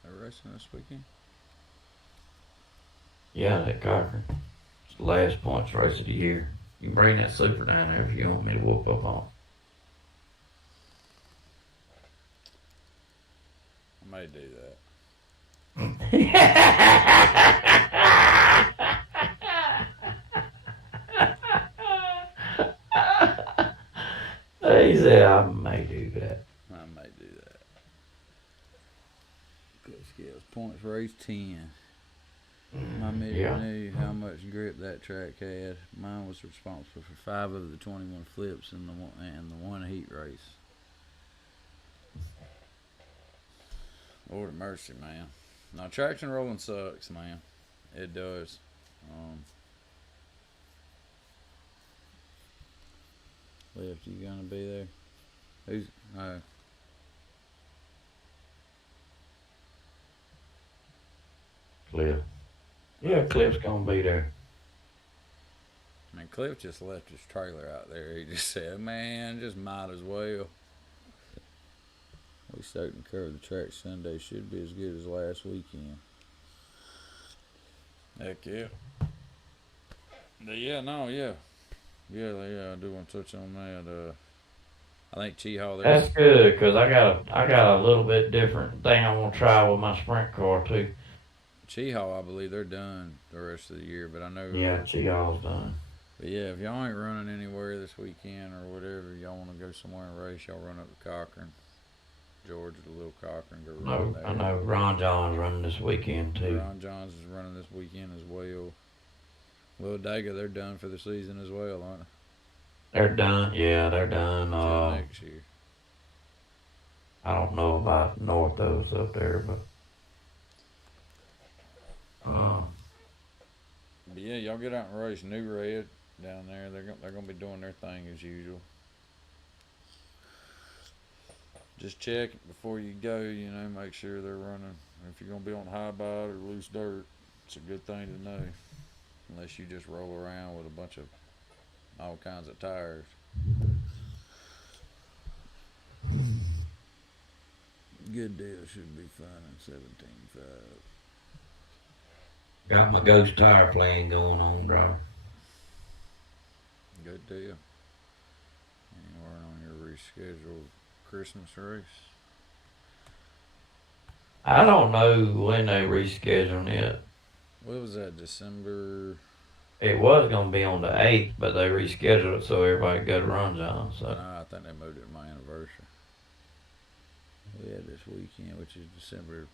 They're racing this weekend. Yeah, that Cochran. It's the last points race of the year. You can bring that super down there if you want me to whoop up on. I may do He said I may do that. that. I may do that. Good skills. Points race 10. My midget knew how much grip that track had. Mine was responsible for 5 of the 21 flips in the one heat race. Lord of mercy, man. Now traction rolling sucks, man. It does. Lift, you gonna be there? Who's Cliff. Yeah, Cliff's gonna be there. I mean, Cliff just left his trailer out there. He just said, man, just might as well. We starting to cover the track Sunday. Should be as good as last weekend. Heck yeah. But yeah, no, yeah. Yeah, I do want to touch on that. I think Cheehaw there. That's good, cause I got a little bit different thing I want to try with my sprint car too. Cheehaw, I believe they're done the rest of the year, but I know. Yeah, Cheehaw's done. But yeah, if y'all ain't running anywhere this weekend or whatever, y'all want to go somewhere and race, y'all run up to Cochran, Georgia, the little Cochran. Go run there. I know Ron John's running this weekend too. Ron Johns is running this weekend as well. Little Daga, they're done for the season as well, aren't they? They're done. Yeah, they're done. Till next year. I don't know about North those up there, but. But yeah, y'all get out and race. New Red, down there. They're gonna be doing their thing as usual. Just check it before you go. You know, make sure they're running. If you're gonna be on high bottom or loose dirt, it's a good thing to know. Unless you just roll around with a bunch of all kinds of tires. Good deal should be fine in 17.5. Got my ghost tire plan going on, driver. Good deal. Anywhere on your rescheduled Christmas race? I don't know when they rescheduling it. What was that, December? It was gonna be on the 8th, but they rescheduled it so everybody could go to Run Zone. So I think they moved it to my anniversary. We had this weekend, which is December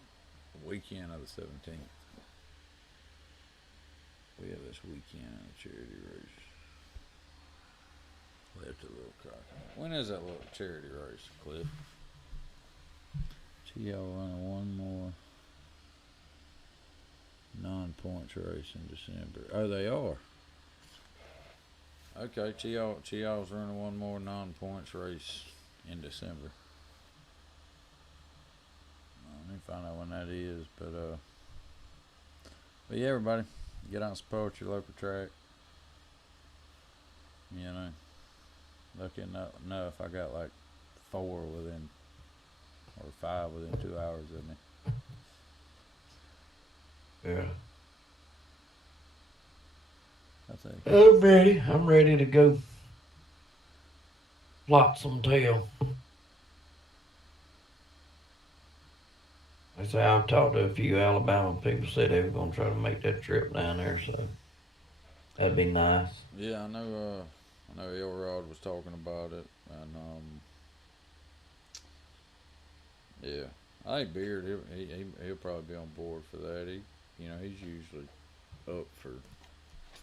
weekend of the 17th. We have this weekend in a charity race. Left a little cock. When is that little charity race, Cliff? Gee, y'all running one more non-points race in December. Oh, they are. Okay, Chiao's running one more non-points race in December. Let me find out when that is, but yeah, everybody, get out and support your local track. You know, lucky enough, I got like 4 within, or 5 within 2 hours of me. yeah, I think. I'm ready. I'm ready to go. Flop some tail. I say I've talked to a few Alabama people. Said they were gonna try to make that trip down there, so that'd be nice. Yeah, I know Elrod was talking about it, and yeah, I think Beard he'll probably be on board for that. He's usually up for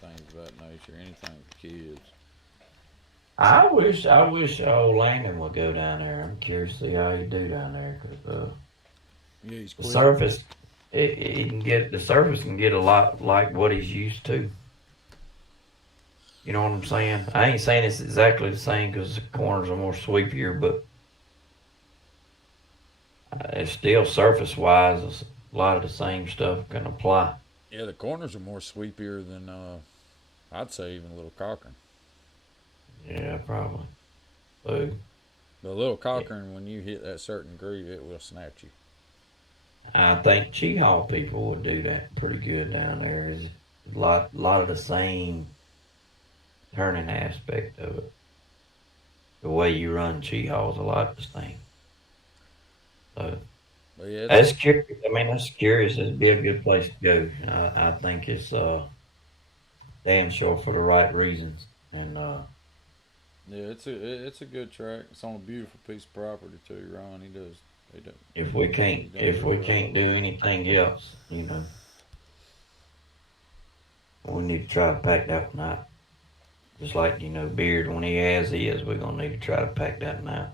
things of that nature, anything for kids. I wish old Landon would go down there. I'm curious to see how he do down there, cause Yeah, he's the quick. surface, the surface can get a lot like what he's used to. You know what I'm saying? I ain't saying it's exactly the same because the corners are more sweepier, but it's still surface wise. A lot of the same stuff can apply. Yeah, the corners are more sweepier than I'd say even Little Cochran. Yeah, probably. So, But Little Cochran, when you hit that certain groove, it will snatch you. I think Cheehaw people will do that pretty good down there. Is a lot of the same turning aspect of it. The way you run Cheehaw is a lot the same. So But yeah, that's curious. I mean, that's curious. It'd be a good place to go. I think it's damn sure for the right reasons. And yeah, it's a good track. It's on a beautiful piece of property too. Ron, he does. if we really can't do anything else, we need to try to pack that one out. Just like Beard when he has his, we're gonna need to try to pack that one out.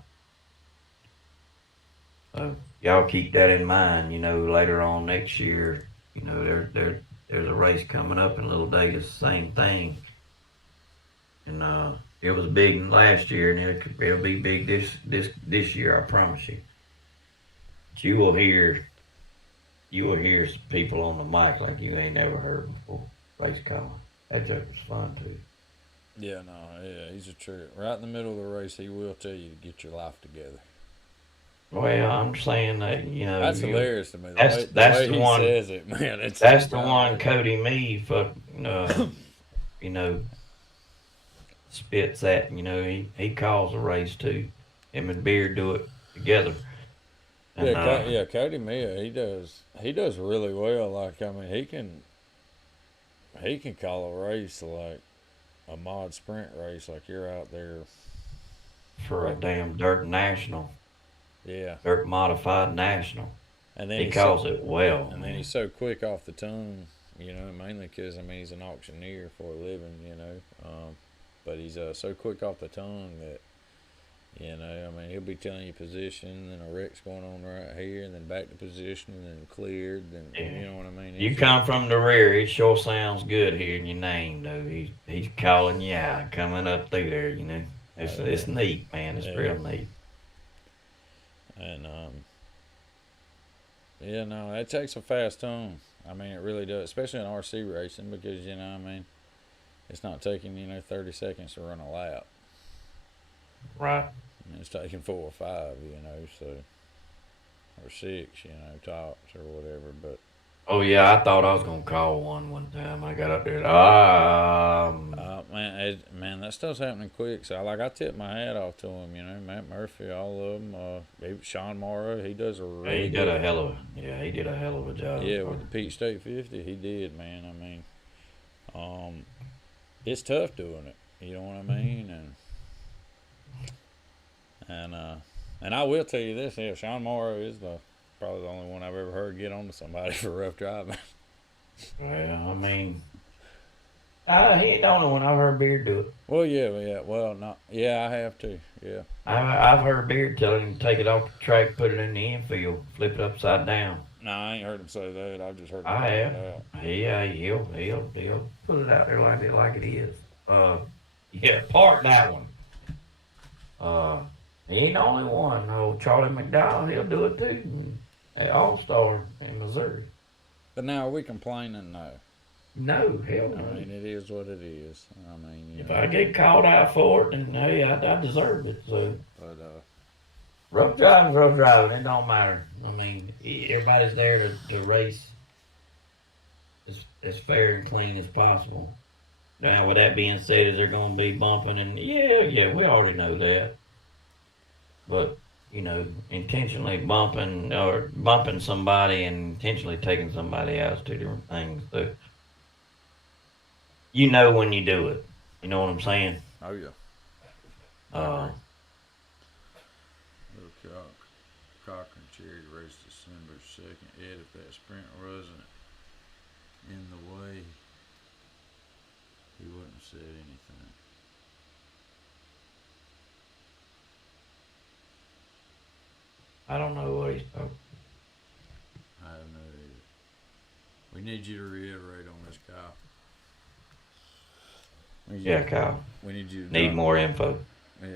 So y'all keep that in mind. Later on next year, there's a race coming up in Little Vegas, the same thing. And it was big last year, and it'll be big this year. I promise you. But you will hear some people on the mic like you ain't never heard before. Race coming. That joke was fun too. Yeah, he's a trip. Right in the middle of the race, he will tell you to get your life together. Well, I'm saying that that's hilarious to me. That's the way the he one. Says it, man. That's the one Cody Mead spits at. He calls the race too. Him and Beard do it together. And, Cody Mia, he does really well. Like, I mean, he can call a race like a mod sprint race, like you're out there for a damn dirt national. Yeah. Dirt modified national. And then he calls it well. And then he's so quick off the tongue, mainly because, he's an auctioneer for a living, but he's so quick off the tongue that You know, I mean, he'll be telling you position, and a wreck's going on right here, and then back to position, and then cleared, and Yeah. you know what I mean. You It's just, come from the rear, it sure sounds good hearing your name, though. He's calling you out, coming up through there. You know, it's yeah, neat, man. It's yeah, real neat. and yeah, no, it takes a fast tone. I mean, it really does, especially in RC racing, because you know, I mean, it's not taking 30 seconds to run a lap. Right. I mean, it's taking 4 or 5, so or 6, tops or whatever. But Oh yeah, I thought I was gonna call one time. I got up there. man, that stuff's happening quick. So I tip my hat off to him. Matt Murphy, all of them. Sean Morrow, he does a He really did a good. hell of he did a hell of a job. Yeah, with the Peach State 50, he did, man. I mean, it's tough doing it. You know what I mean? And I will tell you this: yeah, Sean Morrow is probably the only one I've ever heard get on to somebody for rough driving. Well, I mean, he ain't the only one. I've heard Beard do it. Well, yeah, well, not, yeah, I have too, yeah. I've heard Beard tell him to take it off the track, put it in the infield, flip it upside down. No, I ain't heard him say that. I've just heard him I talk have. it out. Yeah, he'll put it out there like it is. Yeah, park that one. He ain't the only one. Oh, Charlie McDowell, he'll do it too. An all-star in Missouri. But now, are we complaining? No. No, hell no. I mean, it is what it is. I mean, If I get called out for it, then hey, I deserve it. So But, rough driving's rough driving. It don't matter. I mean, everybody's there to race as fair and clean as possible. Now, with that being said, is there going to be bumping? And yeah, we already know that. But intentionally bumping somebody and intentionally taking somebody out is two different things. So you know when you do it. You know what I'm saying? oh, yeah. Uh, Little Cochran Cherry raced December 2nd. Ed, if that sprint wasn't in the way, he wouldn't have said anything. I don't know what he's talking. I have no idea. We need you to reiterate on this, Kyle. Yeah, Kyle. We need you to Need more info. Yeah.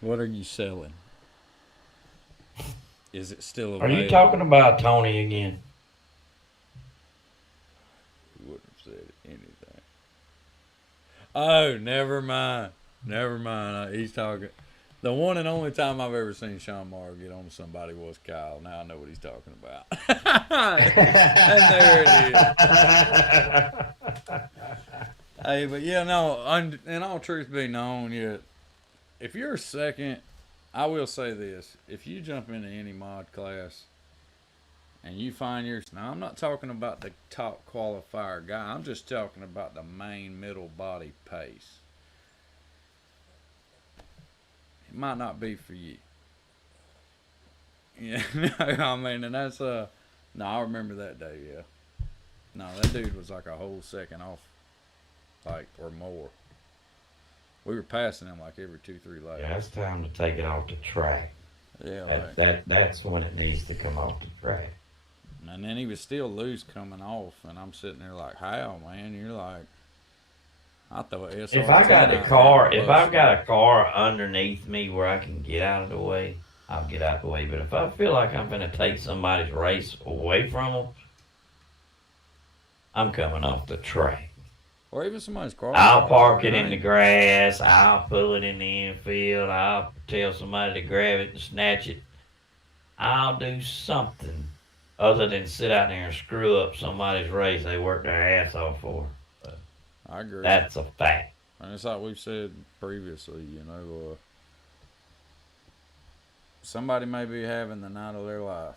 What are you selling? Is it still Are available? you talking about Tony again? He wouldn't have said anything. Oh, never mind. Never mind. He's talking. The one and only time I've ever seen Sean Morrow get on to somebody was Kyle. Now I know what he's talking about. And there it is. Hey, but yeah, no, in all truth be known, yeah, if you're second, I will say this. If you jump into any mod class and you find yours, now I'm not talking about the top qualifier guy. I'm just talking about the main middle body pace. It might not be for you. Yeah, I mean, and that's no, I remember that day. Yeah, no, that dude was like a whole second off, like or more. We were passing him like every 2-3 laps. Yeah, it's time to take it off the track. Yeah, That's when it needs to come off the track. And then he was still loose coming off, and I'm sitting there like, how, man? You're like, I thought SR10 If I got a out car, there if I've got a car underneath me where I can get out of the way, I'll get out of the way. But if I feel like I'm going to take somebody's race away from them, I'm coming off the track. or even somebody's car. I'll park it in the grass. I'll pull it in the infield. I'll tell somebody to grab it and snatch it. I'll do something other than sit out there and screw up somebody's race they worked their ass off for. I agree. That's a fact. And it's like we've said previously, somebody may be having the night of their life.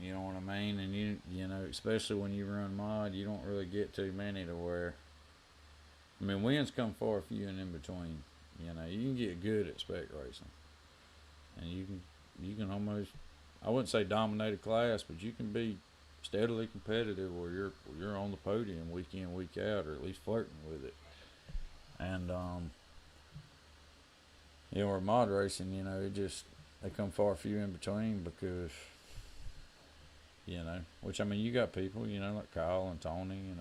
You know what I mean? And you know, especially when you run mod, you don't really get too many to where. I mean, wins come far few and in between. You know, you can get good at spec racing, and you can almost, I wouldn't say dominate a class, but you can be steadily competitive where you're on the podium week in, week out, or at least flirting with it. And You know, or mod racing, they come far few in between because, which I mean, you got people, like Kyle and Tony,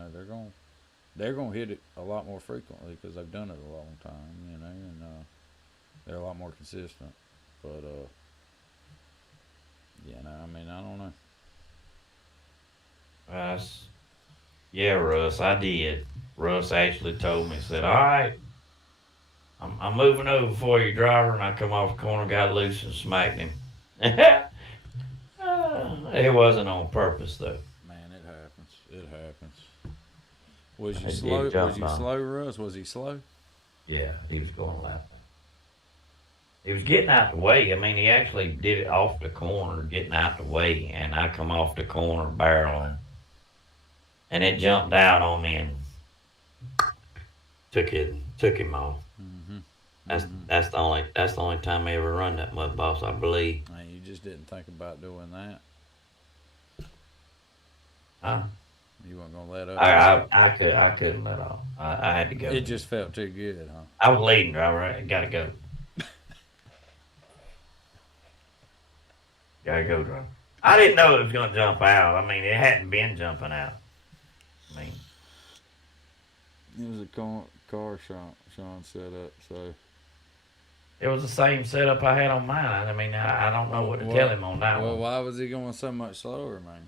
they're gonna hit it a lot more frequently because they've done it a long time, and they're a lot more consistent. But I mean, I don't know. Yeah, Russ, I did. Russ actually told me, said, "All right, I'm moving over for you, driver," and I come off the corner, got loose, and smacked him. It wasn't on purpose though. Man, it happens. It happens. Was you It slow? did jump Was you on. slow, Russ? Was he slow? Yeah, he was going left. He was getting out the way. I mean, he actually did it off the corner, getting out the way, and I come off the corner barreling, and it jumped out on me and took him off. Mm-hmm. That's the only time I ever run that mud boss, I believe. Man, you just didn't think about doing that. Huh? You weren't gonna let up. I couldn't let off. I had to go. It just felt too good, huh? I was leading driver. I gotta go. Gotta go, driver. I didn't know it was gonna jump out. I mean, it hadn't been jumping out. I mean, It was a car Sean set up, so. it was the same setup I had on mine. I mean, I don't know what to tell him on that Well, one. why was he going so much slower, man?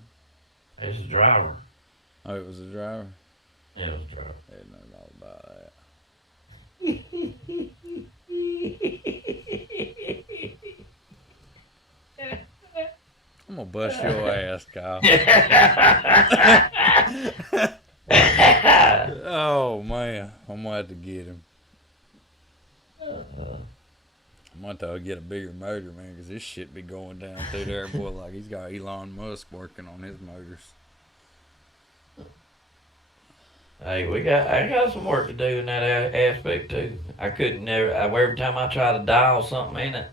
It's a driver. Oh, it was the driver? It was a driver. I didn't know all about that. I'm gonna bust your ass, Kyle. Oh, man. I'm gonna have to get him. I'm gonna tell him to get a bigger motor, man, because this shit be going down through there, boy, like he's got Elon Musk working on his motors. Hey, I got some work to do in that aspect too. I couldn't never. Every time I try to dial something in it,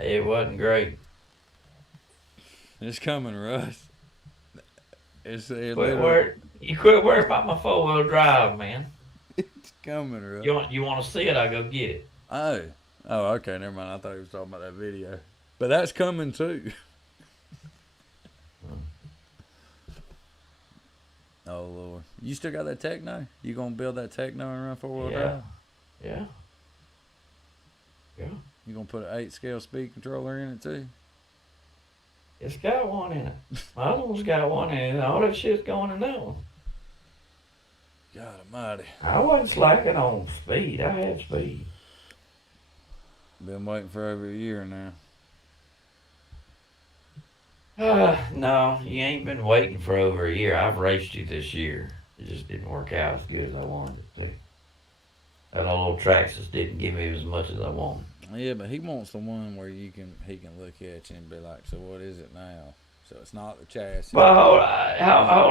it wasn't great. It's coming, Russ. You quit worrying about my 4-wheel drive, man. It's coming, Russ. You want to see it? I'll go get it. Oh, okay, never mind. I thought he was talking about that video. But that's coming too. Oh, Lord. You still got that Techno? You gonna build that Techno and run 4-wheel drive? Yeah. You gonna put an 8-scale speed controller in it too? It's got one in it. My other one's got one in it. All that shit's going in that one. God almighty. I wasn't slacking on speed. I had speed. Been waiting for over a year now. No, you ain't been waiting for over a year. I've raced you this year. It just didn't work out as good as I wanted it to. That little Traxxas didn't give me as much as I wanted. Yeah, but he wants the one where he can look at you and be like, so what is it now? So it's not the chassis. But hold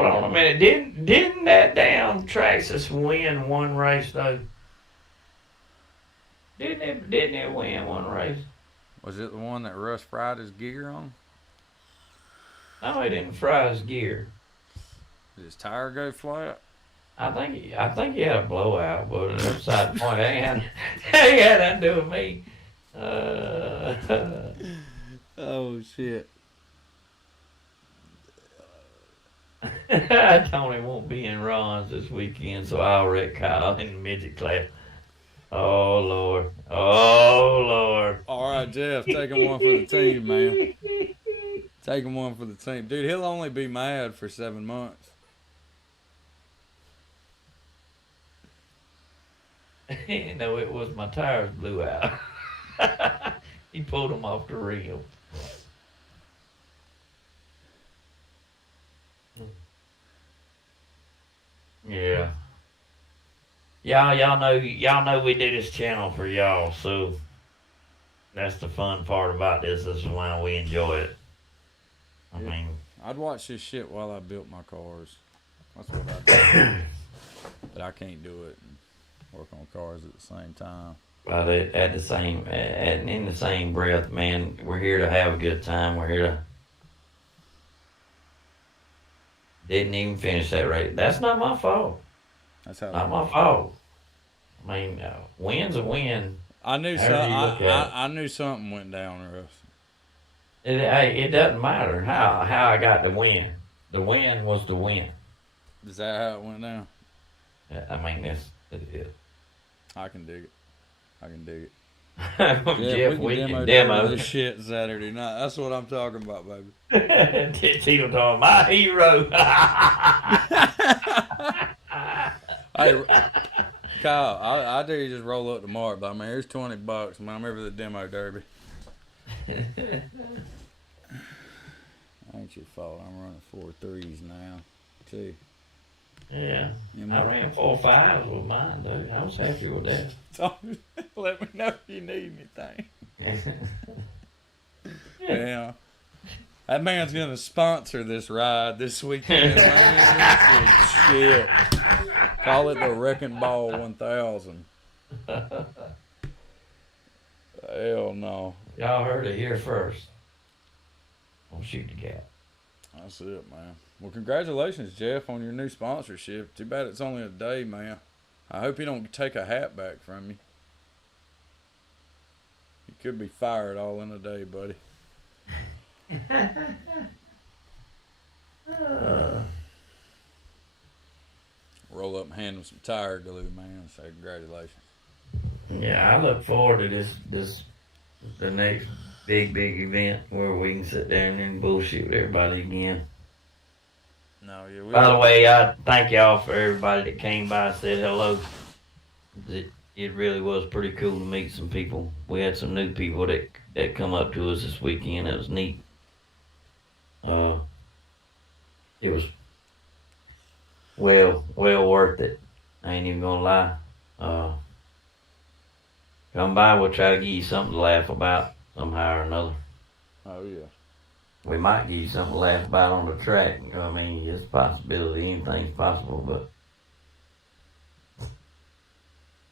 on a minute. Didn't that damn Traxxas win one race though? Didn't it win one race? Was it the one that Russ fried his gear on? No, he didn't fry his gear. Did his tire go flat? I think he had a blowout, but upside the point, that ain't had nothing to do with me. Oh, shit. Tony won't be in Ron's this weekend, so I'll wreck Kyle in the midget class. Oh, Lord. Oh, Lord. All right, Jeff, take him one for the team, man. Take him one for the team. Dude, he'll only be mad for 7 months. No, it was my tires blew out. He pulled them off the rim. Yeah. Y'all know we do this channel for y'all, so that's the fun part about this. This is why we enjoy it. I Yeah. mean, I'd watch this shit while I built my cars. That's what I do. But I can't do it and work on cars at the same time. but in the same breath, man, we're here to have a good time. We're here to. Didn't even finish that race. That's not my fault. That's how Not my fault. I mean, win's a win. I knew However you look at it. I knew something went down, Russ. It doesn't matter how I got the win. The win was the win. Is that how it went down? I mean, that's it. I can dig it. I can dig it. Jeff, we can demo. this shit Saturday night. That's what I'm talking about, baby. Tito talking my hero. Hey, Kyle, I dare you just roll up tomorrow, but I mean, here's $20, man. I'm here for the demo derby. Ain't your fault. I'm running 4 threes now. See. Yeah, You I ran 4 5s with mine though. I was happy with that. Let me know if you need anything. Yeah. That man's gonna sponsor this ride this weekend. Man. Shit. Call it the Wrecking Ball 1000. Hell no. Y'all heard it here first. Don't shoot the cat. That's it, man. Well, congratulations, Jeff, on your new sponsorship. Too bad it's only a day, man. I hope you don't take a hat back from me. You could be fired all in a day, buddy. Roll up and hand him some tire glue, man. Say congratulations. Yeah, I look forward to the next big event where we can sit there and bullshit with everybody again. No, yeah. By the way, I thank y'all for everybody that came by and said hello. It really was pretty cool to meet some people. We had some new people that come up to us this weekend. It was neat. It was well worth it. I ain't even gonna lie. Come by, we'll try to give you something to laugh about somehow or another. Oh, yeah. We might give you something to laugh about on the track. You know what I mean? It's a possibility. Anything's possible, but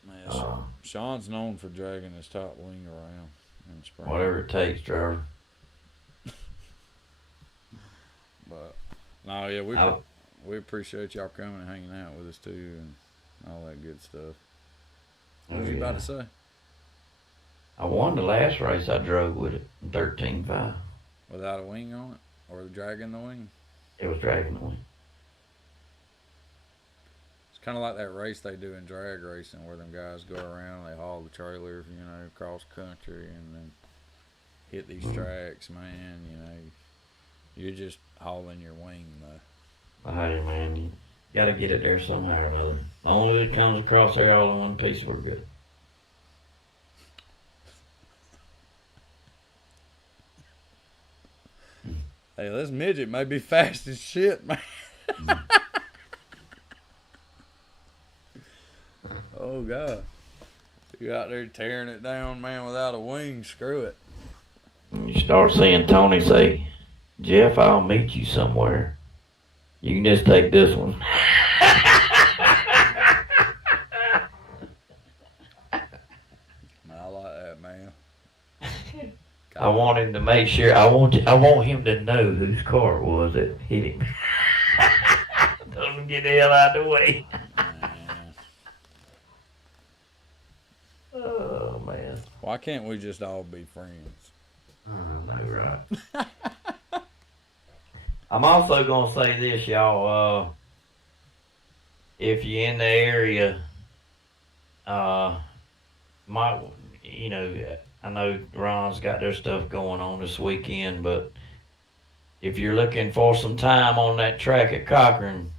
Man, Sean's known for dragging his top wing around in spring. whatever it takes, Trevor. But, no, yeah, we appreciate y'all coming and hanging out with us, too, and all that good stuff. What was you about to say? I won the last race I drove with it, 13.5. Without a wing on it? Or dragging the wing? It was dragging the wing. It's kind of like that race they do in drag racing where them guys go around, they haul the trailer, across country and then hit these tracks, man. You're just hauling your wing, though. Hey, man, you gotta get it there somehow or another. As long as it comes across there all in one piece, we're good. Hey, this midget may be fast as shit, man. Oh, God. You out there tearing it down, man, without a wing, screw it. You start seeing Tony say, Jeff, I'll meet you somewhere. You can just take this one. I like that, man. I want him to make sure. I want him to know whose car it was that hit him. Tell him to get the hell out of the way. Oh man. Why can't we just all be friends? No, right. I'm also gonna say this, y'all. If you're in the area, might I know Ron's got their stuff going on this weekend, but if you're looking for some time on that track at Cochran,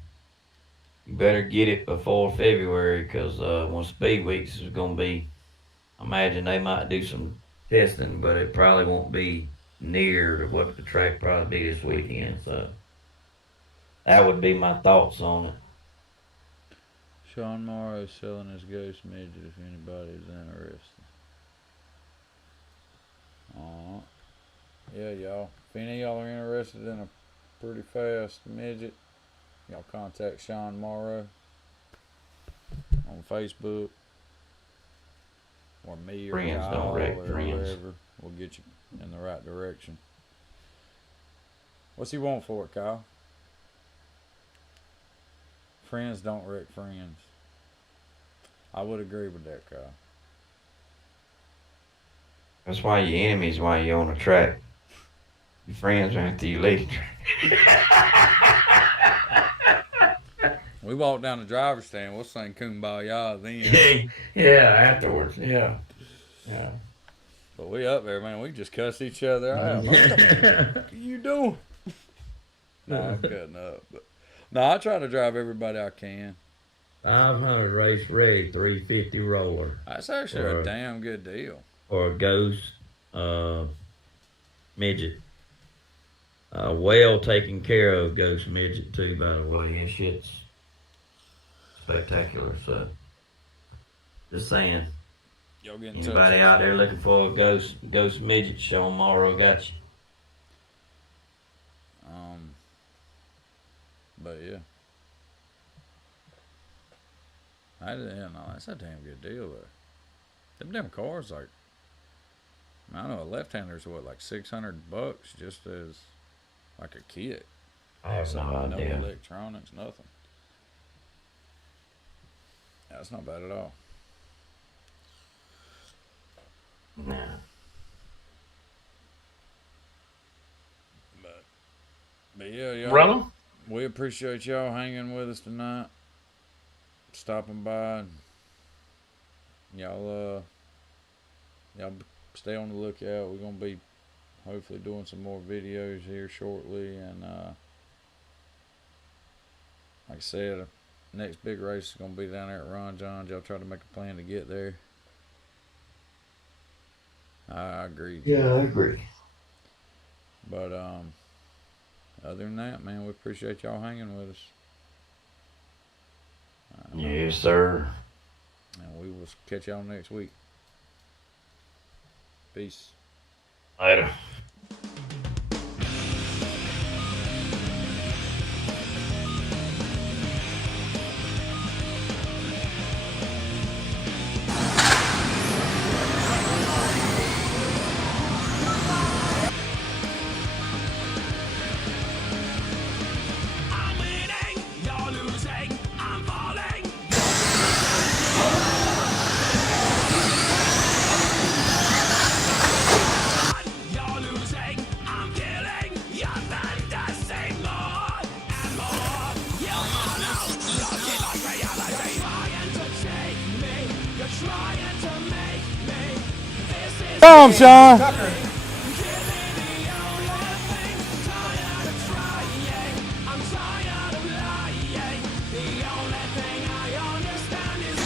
you better get it before February, because when Speed Weeks is going to be, I imagine they might do some testing, but it probably won't be near to what the track probably be this weekend. So that would be my thoughts on it. Sean Morrow's selling his ghost midget if anybody's interested. Yeah, y'all. If any of y'all are interested in a pretty fast midget, y'all contact Sean Morrow on Facebook or me or Friends Kyle don't wreck or friends. whoever. We'll get you in the right direction. What's he want for it, Kyle? Friends don't wreck friends. I would agree with that, Kyle. That's why your enemies while you're on the track. Your friends are after you leave the track. We walk down the driver's stand, we'll sing Kumbaya then. Yeah, afterwards. Yeah. Yeah. But we up there, man. We just cuss each other out. What the fuck are you doing? No, I'm cutting up. But no, I try to drive everybody I can. 500 race ready, 350 roller. That's actually Or a damn good deal. or a ghost midget. Well taken care of ghost midget too, by the way. That shit's spectacular. So, just saying. Y'all get in touch Anybody with out us. there looking for a ghost midget, Sean Morrow got you. But yeah. Yeah, no, that's a damn good deal though. Them damn cars, like, I don't know, a left-hander's what, like $600 just as like a kit. I have So, no no idea. electronics, nothing. That's not bad at all. Nah. But yeah, y'all. Brother? We appreciate y'all hanging with us tonight, stopping by. Y'all stay on the lookout. We're gonna be hopefully doing some more videos here shortly, and like I said, next big race is gonna be down there at Ron John's. Y'all try to make a plan to get there. I agree. Yeah, I agree. But other than that, man, we appreciate y'all hanging with us. Yes, sir. And we will catch y'all next week. Peace. Later. I'm winning, you're losing, I'm falling. You're losing, I'm killing, you're fantasizing more and more. You follow, looking like reality. Trying to take me, you're trying to make me. This is Tom, Sean. I'm tired of lying. The only thing I understand is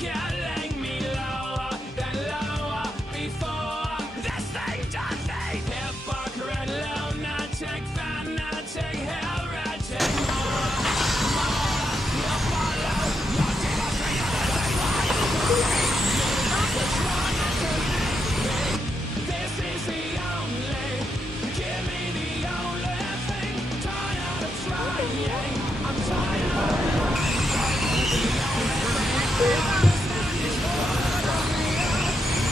killing me lower than lower before. This thing just ain't hypocrite, lunatic, fanatic, heretic. You follow, you're This is the only, give me the only thing. Tired of trying, I'm tired of